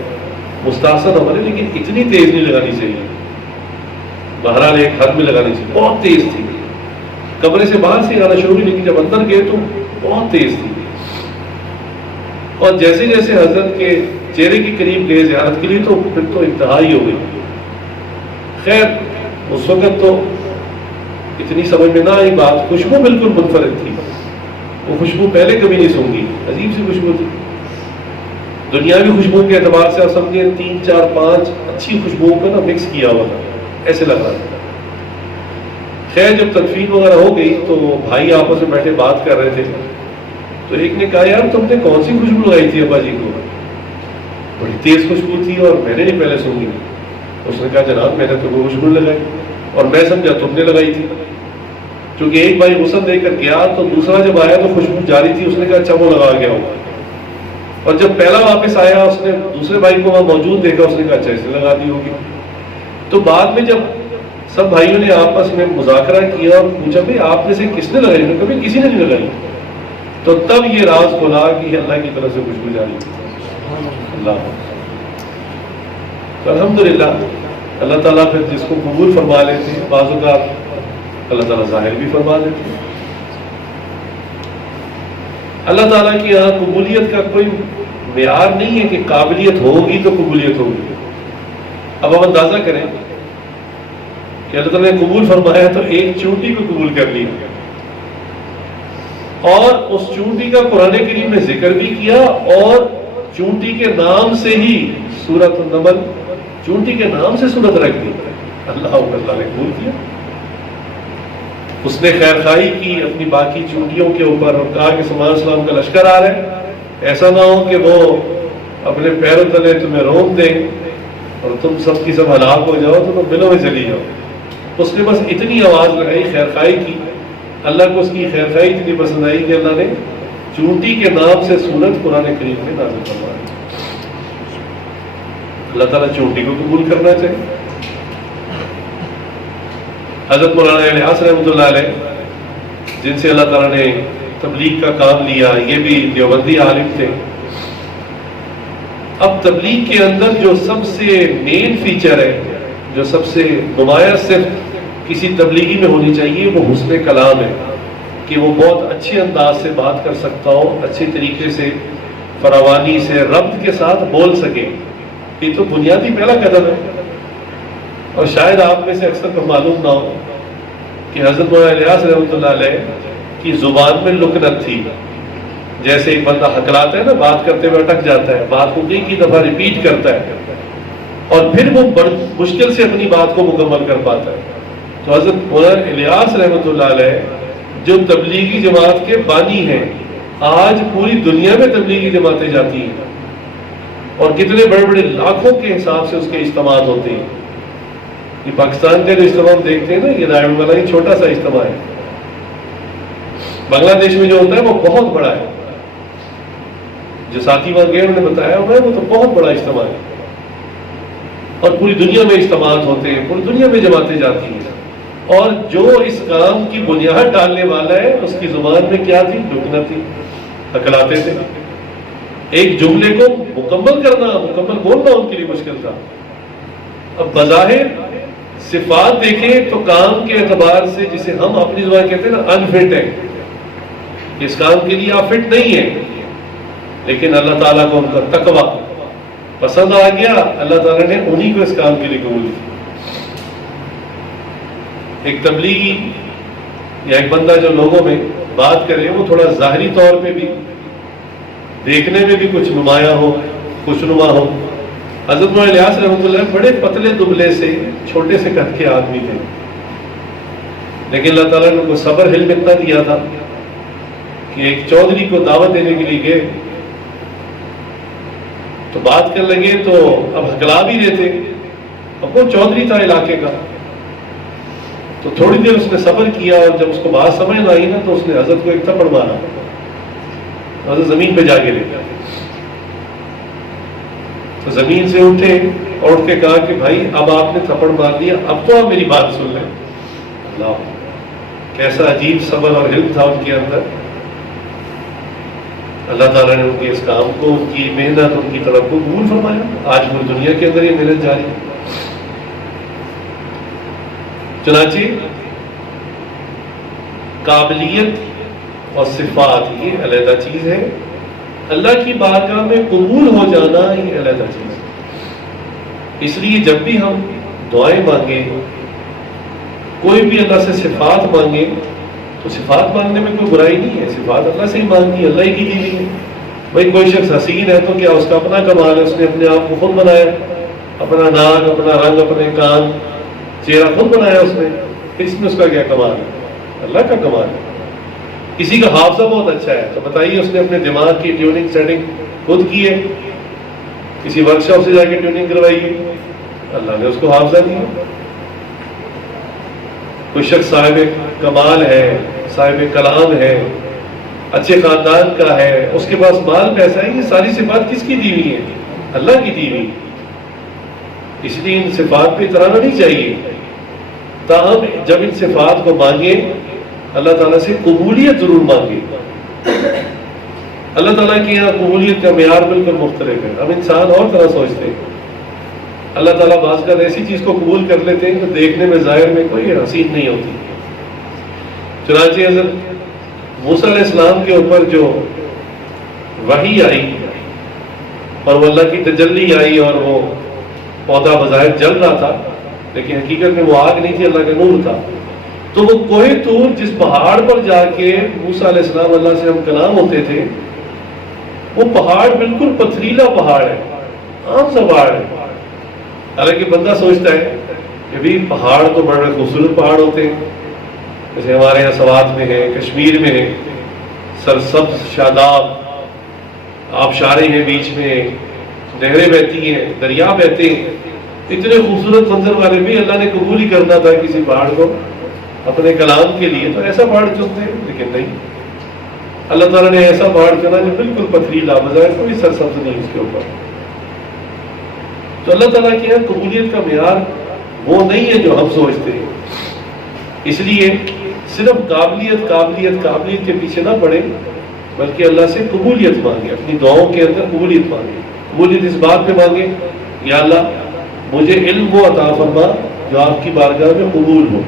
مستحسن ہمارے، لیکن اتنی تیز نہیں لگانی چاہیے، بہرحال ایک حد میں لگانی چاہیے۔ بہت تیز تھی، کمرے سے باہر سے آنا شروع ہوئی، لیکن جب اندر گئے تو بہت تیز تھی، اور جیسے جیسے حضرت کے چہرے کے قریب گئے زیارت کے لیے تو پھر تو انتہائی ہو گئی۔ خیر اس وقت تو اتنی سمجھ میں نہ آئی بات، خوشبو بالکل منفرد تھی، وہ خوشبو پہلے کبھی نہیں سونگی، عجیب سی خوشبو تھی۔ دنیاوی خوشبو کے اعتبار سے آپ سمجھیں 3 4 5 اچھی خوشبوؤں کو نا مکس کیا ہوا تھا، ایسے لگ رہا تھا۔ خیر جب تدفین وغیرہ ہو گئی تو بھائی آپس میں بیٹھے بات کر رہے تھے، تو ایک نے کہا یار تم نے کون سی خوشبو لگائی تھی ابا جی کو؟ بڑی تیز خوشبو تھی اور میں نے نہیں پہلے سونگی۔ اس نے کہا جناب میں نے تو وہ خوشبو لگائی، اور میں سمجھا تم نے لگائی تھی، کیونکہ ایک بھائی غسل دے کر گیا تو دوسرا جب آیا تو خوشبو جاری تھی، اس نے کہا اچھا وہ لگا گیا ہوگا، اور جب پہلا واپس آیا اس نے دوسرے بھائی کو وہاں موجود دیکھا، اس نے کہا اچھا اس نے لگا دی ہوگی۔ تو بعد میں جب سب بھائیوں نے آپس میں مذاکرہ کیا اور پوچھا بھائی آپ میں سے کس نے لگائی؟ کبھی کسی نے نہیں لگائی۔ تو تب یہ راز کھلا کہ یہ اللہ کی طرف سے خوشبو جاری اللہ۔ تو الحمدللہ اللہ تعالیٰ پھر جس کو قبول فرما لیتے ہیں، بعض اوقات اللہ تعالیٰ ظاہر بھی فرما دیتے ہیں۔ اللہ تعالیٰ کی یہاں قبولیت کا کوئی معیار نہیں ہے کہ قابلیت ہوگی تو قبولیت ہوگی۔ اب ہم اندازہ کریں کہ اللہ تعالیٰ نے قبول فرمایا تو ایک چونٹی کو قبول کر لی، اور اس چونٹی کا قرآن کریم میں ذکر بھی کیا، اور چونٹی کے نام سے ہی سورۃ النمل، چونٹی کے نام سے سورت رکھ دی۔ اللہ نے قبول کیا، اس نے خیر خواہی کی اپنی باقی چونٹیوں کے اوپر، اور کہا کہ سلمان السلام کا لشکر آ رہا ہے، ایسا نہ ہو کہ وہ اپنے پیروں تلے تمہیں روک دیں اور تم سب کی سب ہلاک ہو جاؤ تو تم بلوں میں چلی جاؤ۔ اس نے بس اتنی آواز لگائی، خیر خواہی کی، اللہ کو اس کی خیر خواہی اتنی پسند آئی کہ اللہ نے چونٹی کے نام سے سورت قرآن کریم میں نازل فرمائی۔ اللہ تعالیٰ چونٹی کو قبول کرنا چاہیے۔ حضرت مولانا الیاس رحمۃ اللہ علیہ جن سے اللہ تعالیٰ نے تبلیغ کا کام لیا، یہ بھی دیوبندی عالم تھے۔ اب تبلیغ کے اندر جو سب سے مین فیچر ہے، جو سب سے نمایاں صرف کسی تبلیغی میں ہونی چاہیے، وہ حسن کلام ہے، کہ وہ بہت اچھے انداز سے بات کر سکتا ہو، اچھے طریقے سے فراوانی سے ربط کے ساتھ بول سکے۔ یہ تو بنیادی پہلا قدم ہے، اور شاید آپ میں سے اکثر کو معلوم نہ ہو کہ حضرت مولانا الیاس رحمۃ اللہ علیہ کی زبان میں لکنت تھی۔ جیسے ایک بندہ ہکلاتا ہے نا، بات کرتے ہوئے اٹک جاتا ہے، بات کو کئی دفعہ ریپیٹ کرتا ہے اور پھر وہ بڑی مشکل سے اپنی بات کو مکمل کر پاتا ہے۔ تو حضرت مولانا الیاس رحمۃ اللہ علیہ جو تبلیغی جماعت کے بانی ہیں، آج پوری دنیا میں تبلیغی جماعتیں جاتی ہیں، اور کتنے بڑے بڑے لاکھوں کے حساب سے اس کے اجتماعات ہوتے ہیں۔ یہ پاکستان کا جو اجتماع ہم دیکھتے ہیں نا، یہ رائے والا یہ چھوٹا سا اجتماع ہے، بنگلہ دیش میں جو ہوتا ہے وہ بہت بڑا ہے، جو ساتھی وہاں گئے انہوں نے بتایا ہوا ہے، وہ تو بہت بڑا اجتماع ہے، اور پوری دنیا میں اجتماعات ہوتے ہیں، پوری دنیا میں جماعتیں جاتی ہیں، اور جو اس کام کی بنیاد ڈالنے والا ہے اس کی زبان میں کیا تھی؟ لکنت تھی، ہکلاتے تھے۔ ایک جملے کو مکمل کرنا، مکمل بولنا ان کے لیے مشکل تھا۔ اب بظاہر صفات دیکھیں تو کام کے اعتبار سے جسے ہم اپنی زبان کہتے ہیں نا انفٹ ہے، اس کام کے لیے آپ فٹ نہیں ہے، لیکن اللہ تعالیٰ کو ان کا تقویٰ پسند آ گیا، اللہ تعالیٰ نے انہی کو اس کام کے لیے قبول کیا۔ ایک تبلیغی یا ایک بندہ جو لوگوں میں بات کرے، وہ تھوڑا ظاہری طور پہ بھی دیکھنے میں بھی کچھ نمایاں ہو، خوشنما ہو۔ حضرت مولانا الیاس رحمۃ اللہ بڑے پتلے دبلے سے چھوٹے سے قد کے آدمی تھے، لیکن اللہ تعالیٰ نے ان کو صبر علم اتنا دیا تھا کہ ایک چودھری کو دعوت دینے کے لیے گئے تو بات کرنے لگے، تو اب ہکلا بھی رہے تھے، اب وہ چودھری تھا علاقے کا، تو تھوڑی دیر اس نے صبر کیا، اور جب اس کو بات سمجھ نہ آئی نا تو اس نے حضرت کو ایک تھپڑ مارا، حضرت زمین پہ جا کے لے گیا۔ تو زمین سے اٹھے اور اٹھ کے کہا کہ بھائی اب آپ نے تھپڑ مار دیا، اب تو آپ میری بات سن لیں۔ اللہ، کیسا عجیب صبر اور علم تھا ان کے اندر۔ اللہ تعالیٰ نے ان کے اس کام کو، ان کی محنت، ان کی طلب کو قبول فرمایا۔ آج پوری دنیا کے اندر یہ محنت جاری ہے۔ چنانچہ قابلیت اور صفات یہ علیحدہ چیز ہے، اللہ کی بارگاہ میں قبول ہو جانا یہ علیحدہ چیز ہے۔ اس لیے جب بھی ہم دعائیں مانگیں، کوئی بھی اللہ سے صفات مانگے، تو صفات مانگنے میں کوئی برائی نہیں ہے، صفات اللہ سے ہی مانگنی ہے، اللہ ہی کی دی ہوئی ہے۔ بھائی کوئی شخص حسین ہے تو کیا اس کا اپنا کمال ہے، اس نے اپنے آپ کو خود بنایا، اپنا ناک، اپنا رنگ، اپنے کان، چہرہ خود بنایا اس نے، اس میں اس کا کیا کمال ہے؟ اللہ کا کمال ہے۔ کسی کا حافظہ بہت اچھا ہے تو بتائیے اس نے اپنے دماغ کی ٹیوننگ سیٹنگ خود کی ہے، کسی ورک شاپ سے جا کے ٹیوننگ کروائی ہے؟ اللہ نے اس کو حافظہ دیا۔ کوئی شخص صاحب کمال ہے، صاحب کلام ہے، اچھے خاندان کا ہے، اس کے پاس مال پیسہ ہے، یہ ساری صفات کس کی دی ہوئی ہیں؟ اللہ کی دی ہوئی۔ اس لیے ان صفات پہ اترانا نہیں چاہیے، تاہم جب ان صفات کو مانگے اللہ تعالیٰ سے قبولیت ضرور مانگے۔ اللہ تعالیٰ کے یہاں قبولیت کا معیار بالکل مختلف ہے، ہم انسان اور طرح سوچتے ہیں۔ اللہ تعالیٰ بعض کا ایسی چیز کو قبول کر لیتے ہیں جو دیکھنے میں ظاہر میں کوئی حسین نہیں ہوتی۔ چنانچہ حضرت موسیٰ علیہ السلام کے اوپر جو وحی آئی اور وہ اللہ کی تجلی آئی اور وہ پودا بظاہر جل رہا تھا لیکن حقیقت میں وہ آگ نہیں تھی، اللہ کا نور تھا، تو وہ کوہ طور جس پہاڑ پر جا کے موسیٰ علیہ السلام اللہ سے ہم کلام ہوتے تھے، وہ پہاڑ بالکل پتھریلا پہاڑ ہے، عام سا پہاڑ ہے۔ حالانکہ بندہ سوچتا ہے کہ بھی پہاڑ تو بڑے خوبصورت پہاڑ ہوتے ہیں، جیسے ہمارے یہاں سوات میں ہے، کشمیر میں ہے، سرسبز شاداب آبشاریں ہیں، بیچ میں نہریں بہتی ہیں، دریا بہتے ہیں، اتنے خوبصورت منظر والے بھی اللہ نے قبول ہی کرنا تھا کسی پہاڑ کو اپنے کلام کے لیے، تو ایسا پہاڑ چنتے ہیں، لیکن نہیں، اللہ تعالیٰ نے ایسا پہاڑ چنا جو بالکل پتھریلا، بظاہر کوئی سرسبز نہیں اس کے اوپر۔ تو اللہ تعالیٰ کے یہاں قبولیت کا معیار وہ نہیں ہے جو ہم سوچتے ہیں۔ اس لیے صرف قابلیت قابلیت قابلیت کے پیچھے نہ پڑے، بلکہ اللہ سے قبولیت مانگے، اپنی دعاؤں کے اندر قبولیت مانگے۔ قبولیت اس بات پہ مانگے، یا اللہ مجھے علم وہ عطا فرما جو آپ کی بارگاہ میں قبول ہو،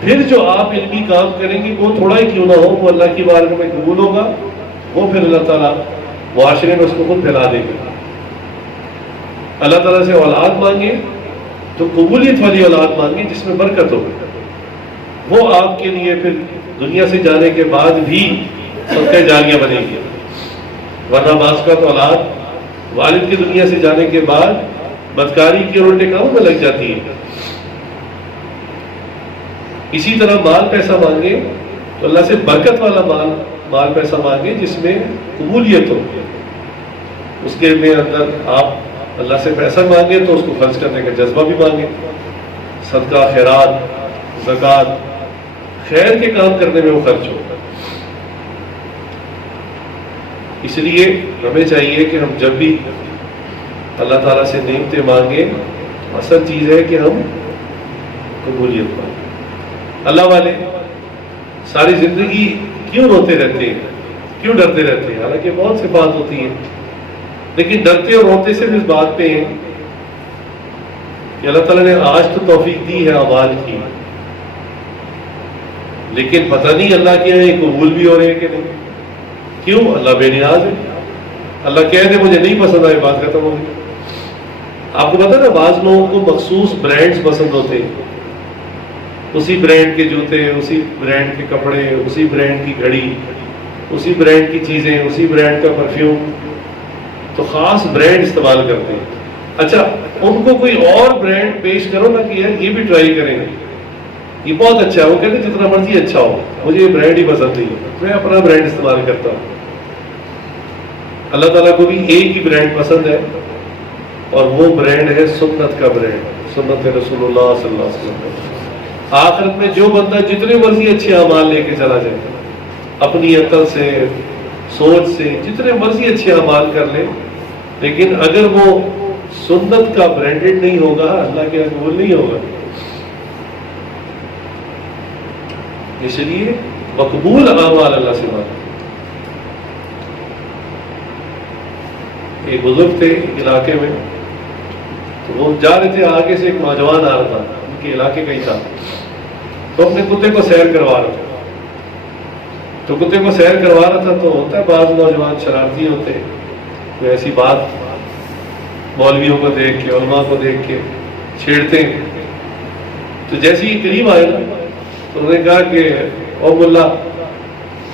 پھر جو آپ علمی کام کریں گے وہ تھوڑا ہی کیوں نہ ہو، وہ اللہ کی بارگاہ میں قبول ہوگا، وہ پھر اللہ تعالیٰ معاشرے میں اس کو خود پھیلا دے گا۔ اللہ تعالیٰ سے اولاد مانگے تو قبولیت والی اولاد مانگے جس میں برکت ہو، وہ آپ کے لیے پھر دنیا سے جانے کے بعد بھی صدقہ جاریہ بنے گی، ورنہ بعض کا تو اولاد والد کی دنیا سے جانے کے بعد بدکاری کے الٹے کاموں میں لگ جاتی ہے۔ اسی طرح مال پیسہ مانگے تو اللہ سے برکت والا مال پیسہ مانگے جس میں قبولیت ہو، اس کے میں اندر آپ اللہ سے پیسہ مانگے تو اس کو خرچ کرنے کا جذبہ بھی مانگے، صدقہ، خیرات، زکوٰۃ، خیر کے کام کرنے میں وہ خرچ ہو۔ اس لیے ہمیں چاہیے کہ ہم جب بھی اللہ تعالیٰ سے نعمتیں مانگیں، اصل چیز ہے کہ ہم قبولیت مانگیں۔ اللہ والے ساری زندگی کیوں روتے رہتے ہیں، کیوں ڈرتے رہتے ہیں؟ حالانکہ بہت سی بات ہوتی ہے، لیکن ڈرتے اور روتے صرف اس بات پہ ہیں کہ اللہ تعالیٰ نے آج تو توفیق دی ہے اعمال کی، لیکن پتہ نہیں اللہ کے یہاں قبول بھی ہو رہے ہیں کہ نہیں۔ کیوں؟ اللہ بے نیاز ہے، اللہ کہہ دے مجھے نہیں پسند آئی، بات ختم ہو گئی۔ آپ کو پتا نا بعض لوگوں کو مخصوص برانڈز پسند ہوتے ہیں، اسی برانڈ کے جوتے، اسی برانڈ کے کپڑے، اسی برانڈ کی گھڑی، اسی برانڈ کی چیزیں، اسی برانڈ کا پرفیوم، تو خاص برانڈ استعمال کرتے ہیں۔ اچھا ان کو کوئی اور برانڈ پیش کرو نا کہ یار یہ بھی ٹرائی کریں گے، یہ بہت اچھا ہے، وہ کہتے ہیں جتنا مرضی اچھا ہو، مجھے یہ برانڈ ہی پسند نہیں ہے، میں اپنا برانڈ استعمال کرتا ہوں۔ اللہ تعالیٰ کو بھی ایک ہی برانڈ پسند ہے، اور وہ برانڈ ہے سنت کا برانڈ، سنت رسول اللہ صلی اللہ علیہ وسلم۔ آخرت میں جو بندہ جتنے مرضی اچھے اعمال لے کے چلا جائے، اپنی عقل سے، سوچ سے جتنے مرضی اچھے اعمال کر لے، لیکن اگر وہ سنت کا برانڈڈ نہیں ہوگا، اللہ کے قبول نہیں ہوگا۔ اس لیے مقبول اعمال اللہ سے مانگتے۔ ایک بزرگ تھے ایک علاقے میں، تو وہ جا رہے تھے، آگے سے ایک نوجوان آ رہا تھا، ان کے علاقے کا ہی تھا، تو اپنے کتے کو سیر کروا رہا تھا۔ تو کتے کو سیر کروا رہا تھا، تو ہوتا ہے بعض نوجوان شرارتی ہوتے ہیں، کوئی ایسی بات مولویوں کو دیکھ کے، علماء کو دیکھ کے چھیڑتے ہیں۔ تو جیسے ہی قریب آئے نا، تو انہوں نے کہا کہ او ملا،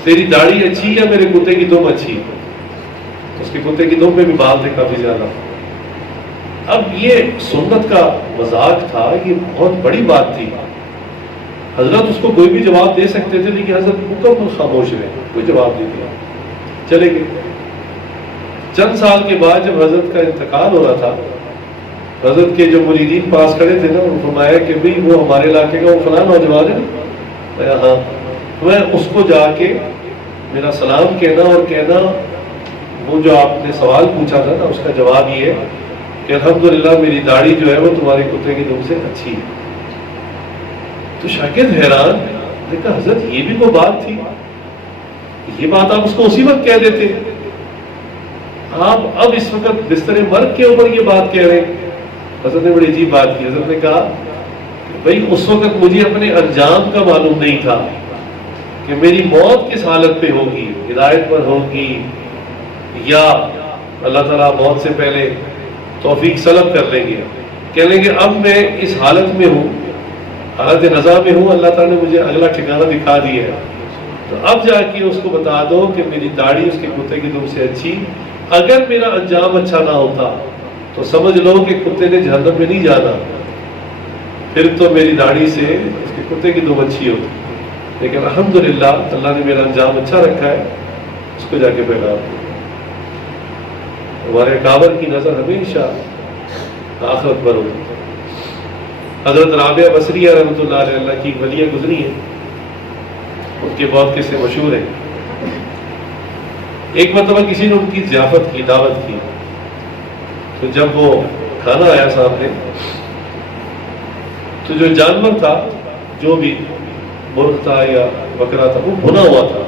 تیری داڑھی اچھی ہے، میرے کتے کی دم اچھی ہے۔ اس کے کتے کی دم پہ بھی بال تھے کافی زیادہ۔ اب یہ سنت کا مذاق تھا، یہ بہت بڑی بات تھی۔ حضرت اس کو کوئی بھی جواب دے سکتے تھے، لیکن حضرت مکمل خاموش رہے، کوئی جواب نہیں دیا، چلے گئے۔ چند سال کے بعد جب حضرت کا انتقال ہو رہا تھا، حضرت کے جو مریدین پاس کھڑے تھے نا، انہوں نے فرمایا کہ بھئی وہ ہمارے علاقے کا وہ فلاں نوجوان ہے نا، ہاں، میں اس کو جا کے میرا سلام کہنا اور کہنا وہ جو آپ نے سوال پوچھا تھا نا، اس کا جواب یہ ہے کہ الحمدللہ میری داڑھی جو ہے وہ تمہارے کتے کی دم سے اچھی ہے۔ تو شاگرد حیران، دیکھا حضرت یہ بھی کوئی بات تھی، یہ بات آپ اس کو اسی وقت کہہ دیتے، آپ اب اس وقت بستر مرگ کے اوپر یہ بات کہہ رہے ہیں۔ حضرت نے بڑی عجیب بات کی، حضرت نے کہا کہ بھائی اس وقت مجھے اپنے انجام کا معلوم نہیں تھا کہ میری موت کس حالت پہ ہوگی، ہدایت پر ہوگی یا اللہ تعالیٰ موت سے پہلے توفیق سلب کر لیں گے، کہہ لیں گے اب میں اس حالت میں ہوں، حالت نزا میں ہوں، اللہ تعالیٰ نے مجھے اگلا ٹھکانہ دکھا دیا ہے، تو اب جا کے اس کو بتا دو کہ میری داڑھی اس کے کتے کی دم سے اچھی۔ اگر میرا انجام اچھا نہ ہوتا تو سمجھ لو کہ کتے نے جہنم میں نہیں جانا، پھر تو میری داڑھی سے اس کے کتے کی دم اچھی ہوتی، لیکن الحمدللہ اللہ نے میرا انجام اچھا رکھا ہے، اس کو جا کے پیغام دو۔ ہمارے کابر کی نظر ہمیشہ آخرت پر ہوتی۔ حضرت رابعہ بصریہ رحمۃ اللہ علیہ، اللہ کی ولیہ گزری ہے، ان کے بہت قصے مشہور ہیں۔ ایک مرتبہ کسی نے ان کی ضیافت کی، دعوت کی، تو جب وہ کھانا آیا سامنے، تو جو جانور تھا، جو بھی مرغ تھا یا بکرا تھا، وہ بھنا ہوا تھا،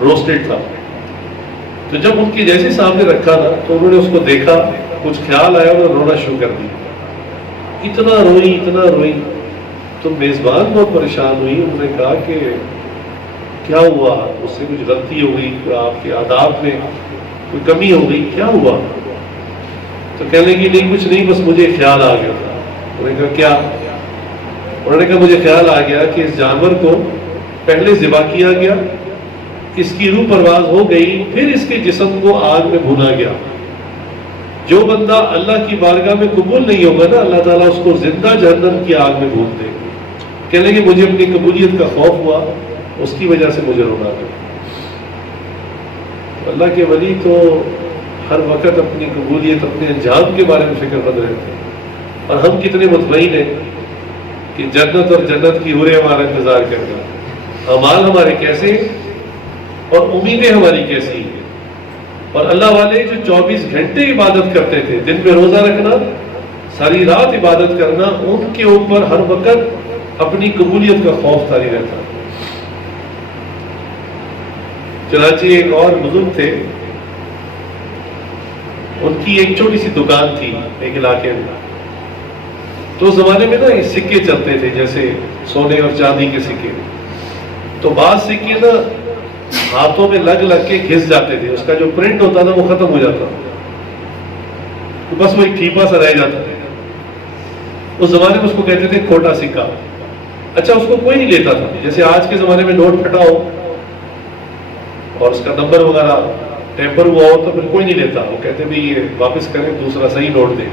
روسٹڈ تھا۔ تو جب ان کی جیسے سامنے رکھا نا، تو انہوں نے اس کو دیکھا، کچھ خیال آیا، انہوں نے رونا شروع کر دیا، اتنا روئی، تو میزبان بہت پریشان ہوئی۔ انہوں نے کہا کہ کیا ہوا، اس سے کچھ غلطی ہو گئی، آپ کے آداب میں کوئی کمی ہو گئی، کیا ہوا؟ تو کہنے کی نہیں کچھ نہیں، بس مجھے خیال آ گیا تھا۔ انہوں نے کہا کیا؟ انہوں نے کہا مجھے خیال آ گیا کہ اس جانور کو پہلے ذبح کیا گیا، اس کی روح پرواز ہو گئی، پھر اس کے جسم کو آگ میں بھونا گیا۔ جو بندہ اللہ کی بارگاہ میں قبول نہیں ہوگا نا، اللہ تعالیٰ اس کو زندہ جہنم کی آگ میں بھون دے گا۔ کہنے کہ مجھے اپنی قبولیت کا خوف ہوا، اس کی وجہ سے مجھے رونا گیا۔ اللہ کے ولی تو ہر وقت اپنی قبولیت، اپنے انجام کے بارے میں فکر مند رہتے ہیں، اور ہم کتنے مطمئن ہیں کہ جنت اور جنت کی حوریں ہمارا انتظار کر رہا ہے، اعمال ہمارے کیسے اور امیدیں ہماری کیسی ہیں۔ اور اللہ والے جو 24 گھنٹے عبادت کرتے تھے، دن میں روزہ رکھنا، ساری رات عبادت کرنا، ان کے اوپر ہر وقت اپنی قبولیت کا خوف طاری رہتا۔ چنانچہ ایک اور بزرگ تھے، ان کی ایک چھوٹی سی دکان تھی ایک علاقے میں۔ تو اس زمانے میں نا یہ سکے چلتے تھے، جیسے سونے اور چاندی کے سکے، تو بعض سکے نا ہاتھوں میں لگ کے گھس جاتے تھے، اس کا جو پرنٹ ہوتا نا وہ ختم ہو جاتا، تو بس وہ ایک ٹھیپا سا رہ جاتا تھا۔ اس زمانے میں اس کو کہتے تھے کھوٹا سکہ۔ اچھا، اس کو کوئی نہیں لیتا تھا، جیسے آج کے زمانے میں نوٹ پھٹا ہو اور اس کا نمبر وغیرہ ٹیمپر ہوا ہو تو پھر کوئی نہیں لیتا، وہ کہتے بھی یہ واپس کریں، دوسرا صحیح نوٹ دیں۔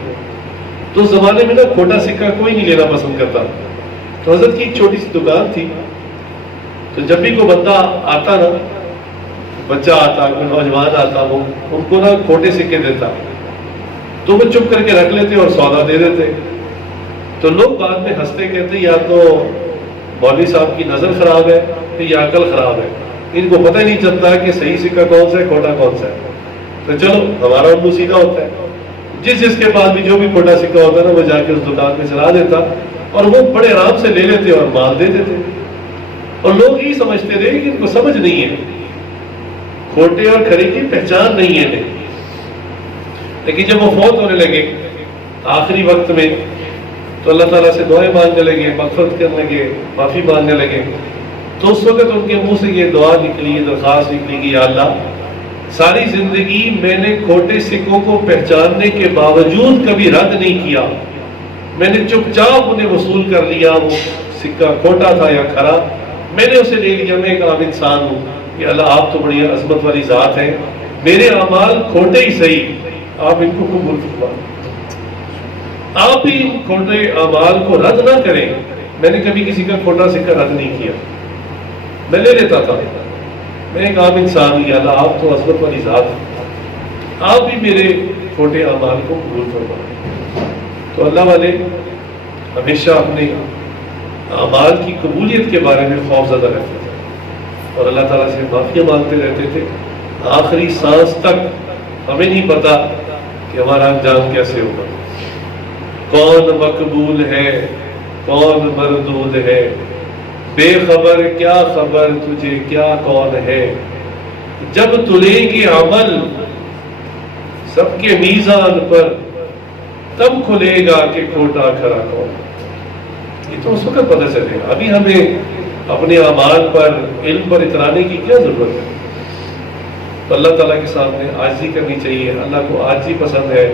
تو اس زمانے میں نا کھوٹا سکہ کوئی نہیں لینا پسند کرتا۔ تو حضرت کی ایک چھوٹی سی دکان تھی، تو جب بھی کوئی بندہ آتا نا، بچہ آتا، کوئی نوجوان آتا، وہ ان کو نا کھوٹے سکے دیتا، تو وہ چپ کر کے رکھ لیتے اور سودا دے دیتے۔ تو تو لوگ بعد میں ہنستے کہتے یا تو مولوی صاحب کی نظر خراب ہے یا عقل خراب ہے، ان کو پتہ ہی نہیں چلتا کہ صحیح سکہ کون سا ہے کھوٹا کون سا ہے۔ تو چلو ہمارا اردو سیدھا ہوتا ہے، جس کے پاس بھی جو بھی کھوٹا سکہ ہوتا ہے نا وہ جا کے اس دکان میں چلا دیتا اور وہ بڑے آرام سے لے لیتے اور مال دے دیتے، اور لوگ یہ سمجھتے تھے کہ ان کو سمجھ نہیں ہے، کھوٹے اور کھڑے کی پہچان نہیں ہے۔ لیکن جب وہ فوت ہونے لگے آخری وقت میں تو اللہ تعالیٰ سے دعائیں مانگنے لگے، مغفرت کرنے لگے، معافی مانگنے لگے، تو اس وقت ان کے منہ سے یہ دعا نکلی، درخواست نکلی کہ یا اللہ ساری زندگی میں نے کھوٹے سکوں کو پہچاننے کے باوجود کبھی رد نہیں کیا، میں نے چپ چاپ انہیں وصول کر لیا، وہ سکہ کھوٹا تھا یا کھرا میں نے اسے لے لیا، میں ایک عام انسان ہوں، کہ اللہ آپ تو بڑی عظمت والی ذات ہیں، میرے اعمال کھوٹے ہی صحیح آپ ان کو قبول فرمائیں، آپ ہی کھوٹے اعمال کو رد نہ کریں۔ میں نے کبھی کسی کا کھوٹا سکہ رد نہیں کیا، میں لے لیتا تھا، میں ایک عام انسان ہوں، یا اللہ آپ تو عظمت والی ذات ہیں، آپ بھی میرے کھوٹے اعمال کو قبول فرمائیں۔ تو اللہ والے ہمیشہ اپنے اعمال کی قبولیت کے بارے میں خوف زدہ رہتے تھے اور اللہ تعالیٰ سے معافی مانگتے رہتے تھے، آخری سانس تک ہمیں نہیں پتا کہ ہمارا انجام کیسے ہوگا، کون مقبول ہے کون مردود ہے، بے خبر کیا خبر تجھے کیا کون ہے، جب تلیں گے عمل سب کے میزان پر تب کھلے گا کہ کھوٹا کھرا کون۔ یہ تو اس وقت پتہ چلے گا، ابھی ہمیں اپنے اعمال پر علم پر اترانے کی کیا ضرورت ہے؟ تو اللہ تعالیٰ کے سامنے عاجزی کرنی چاہیے، اللہ کو عاجزی پسند ہے،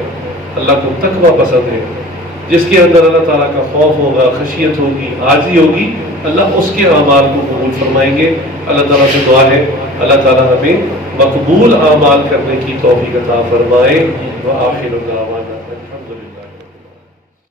اللہ کو تقویٰ پسند ہے، جس کے اندر اللہ تعالیٰ کا خوف ہوگا، خشیت ہوگی، عاجزی ہوگی، اللہ اس کے اعمال کو قبول فرمائیں گے۔ اللہ تعالیٰ سے دعا ہے اللہ تعالیٰ ہمیں مقبول اعمال کرنے کی توفیق عطا فرمائے۔ وآخر دعوانا الحمدللہ۔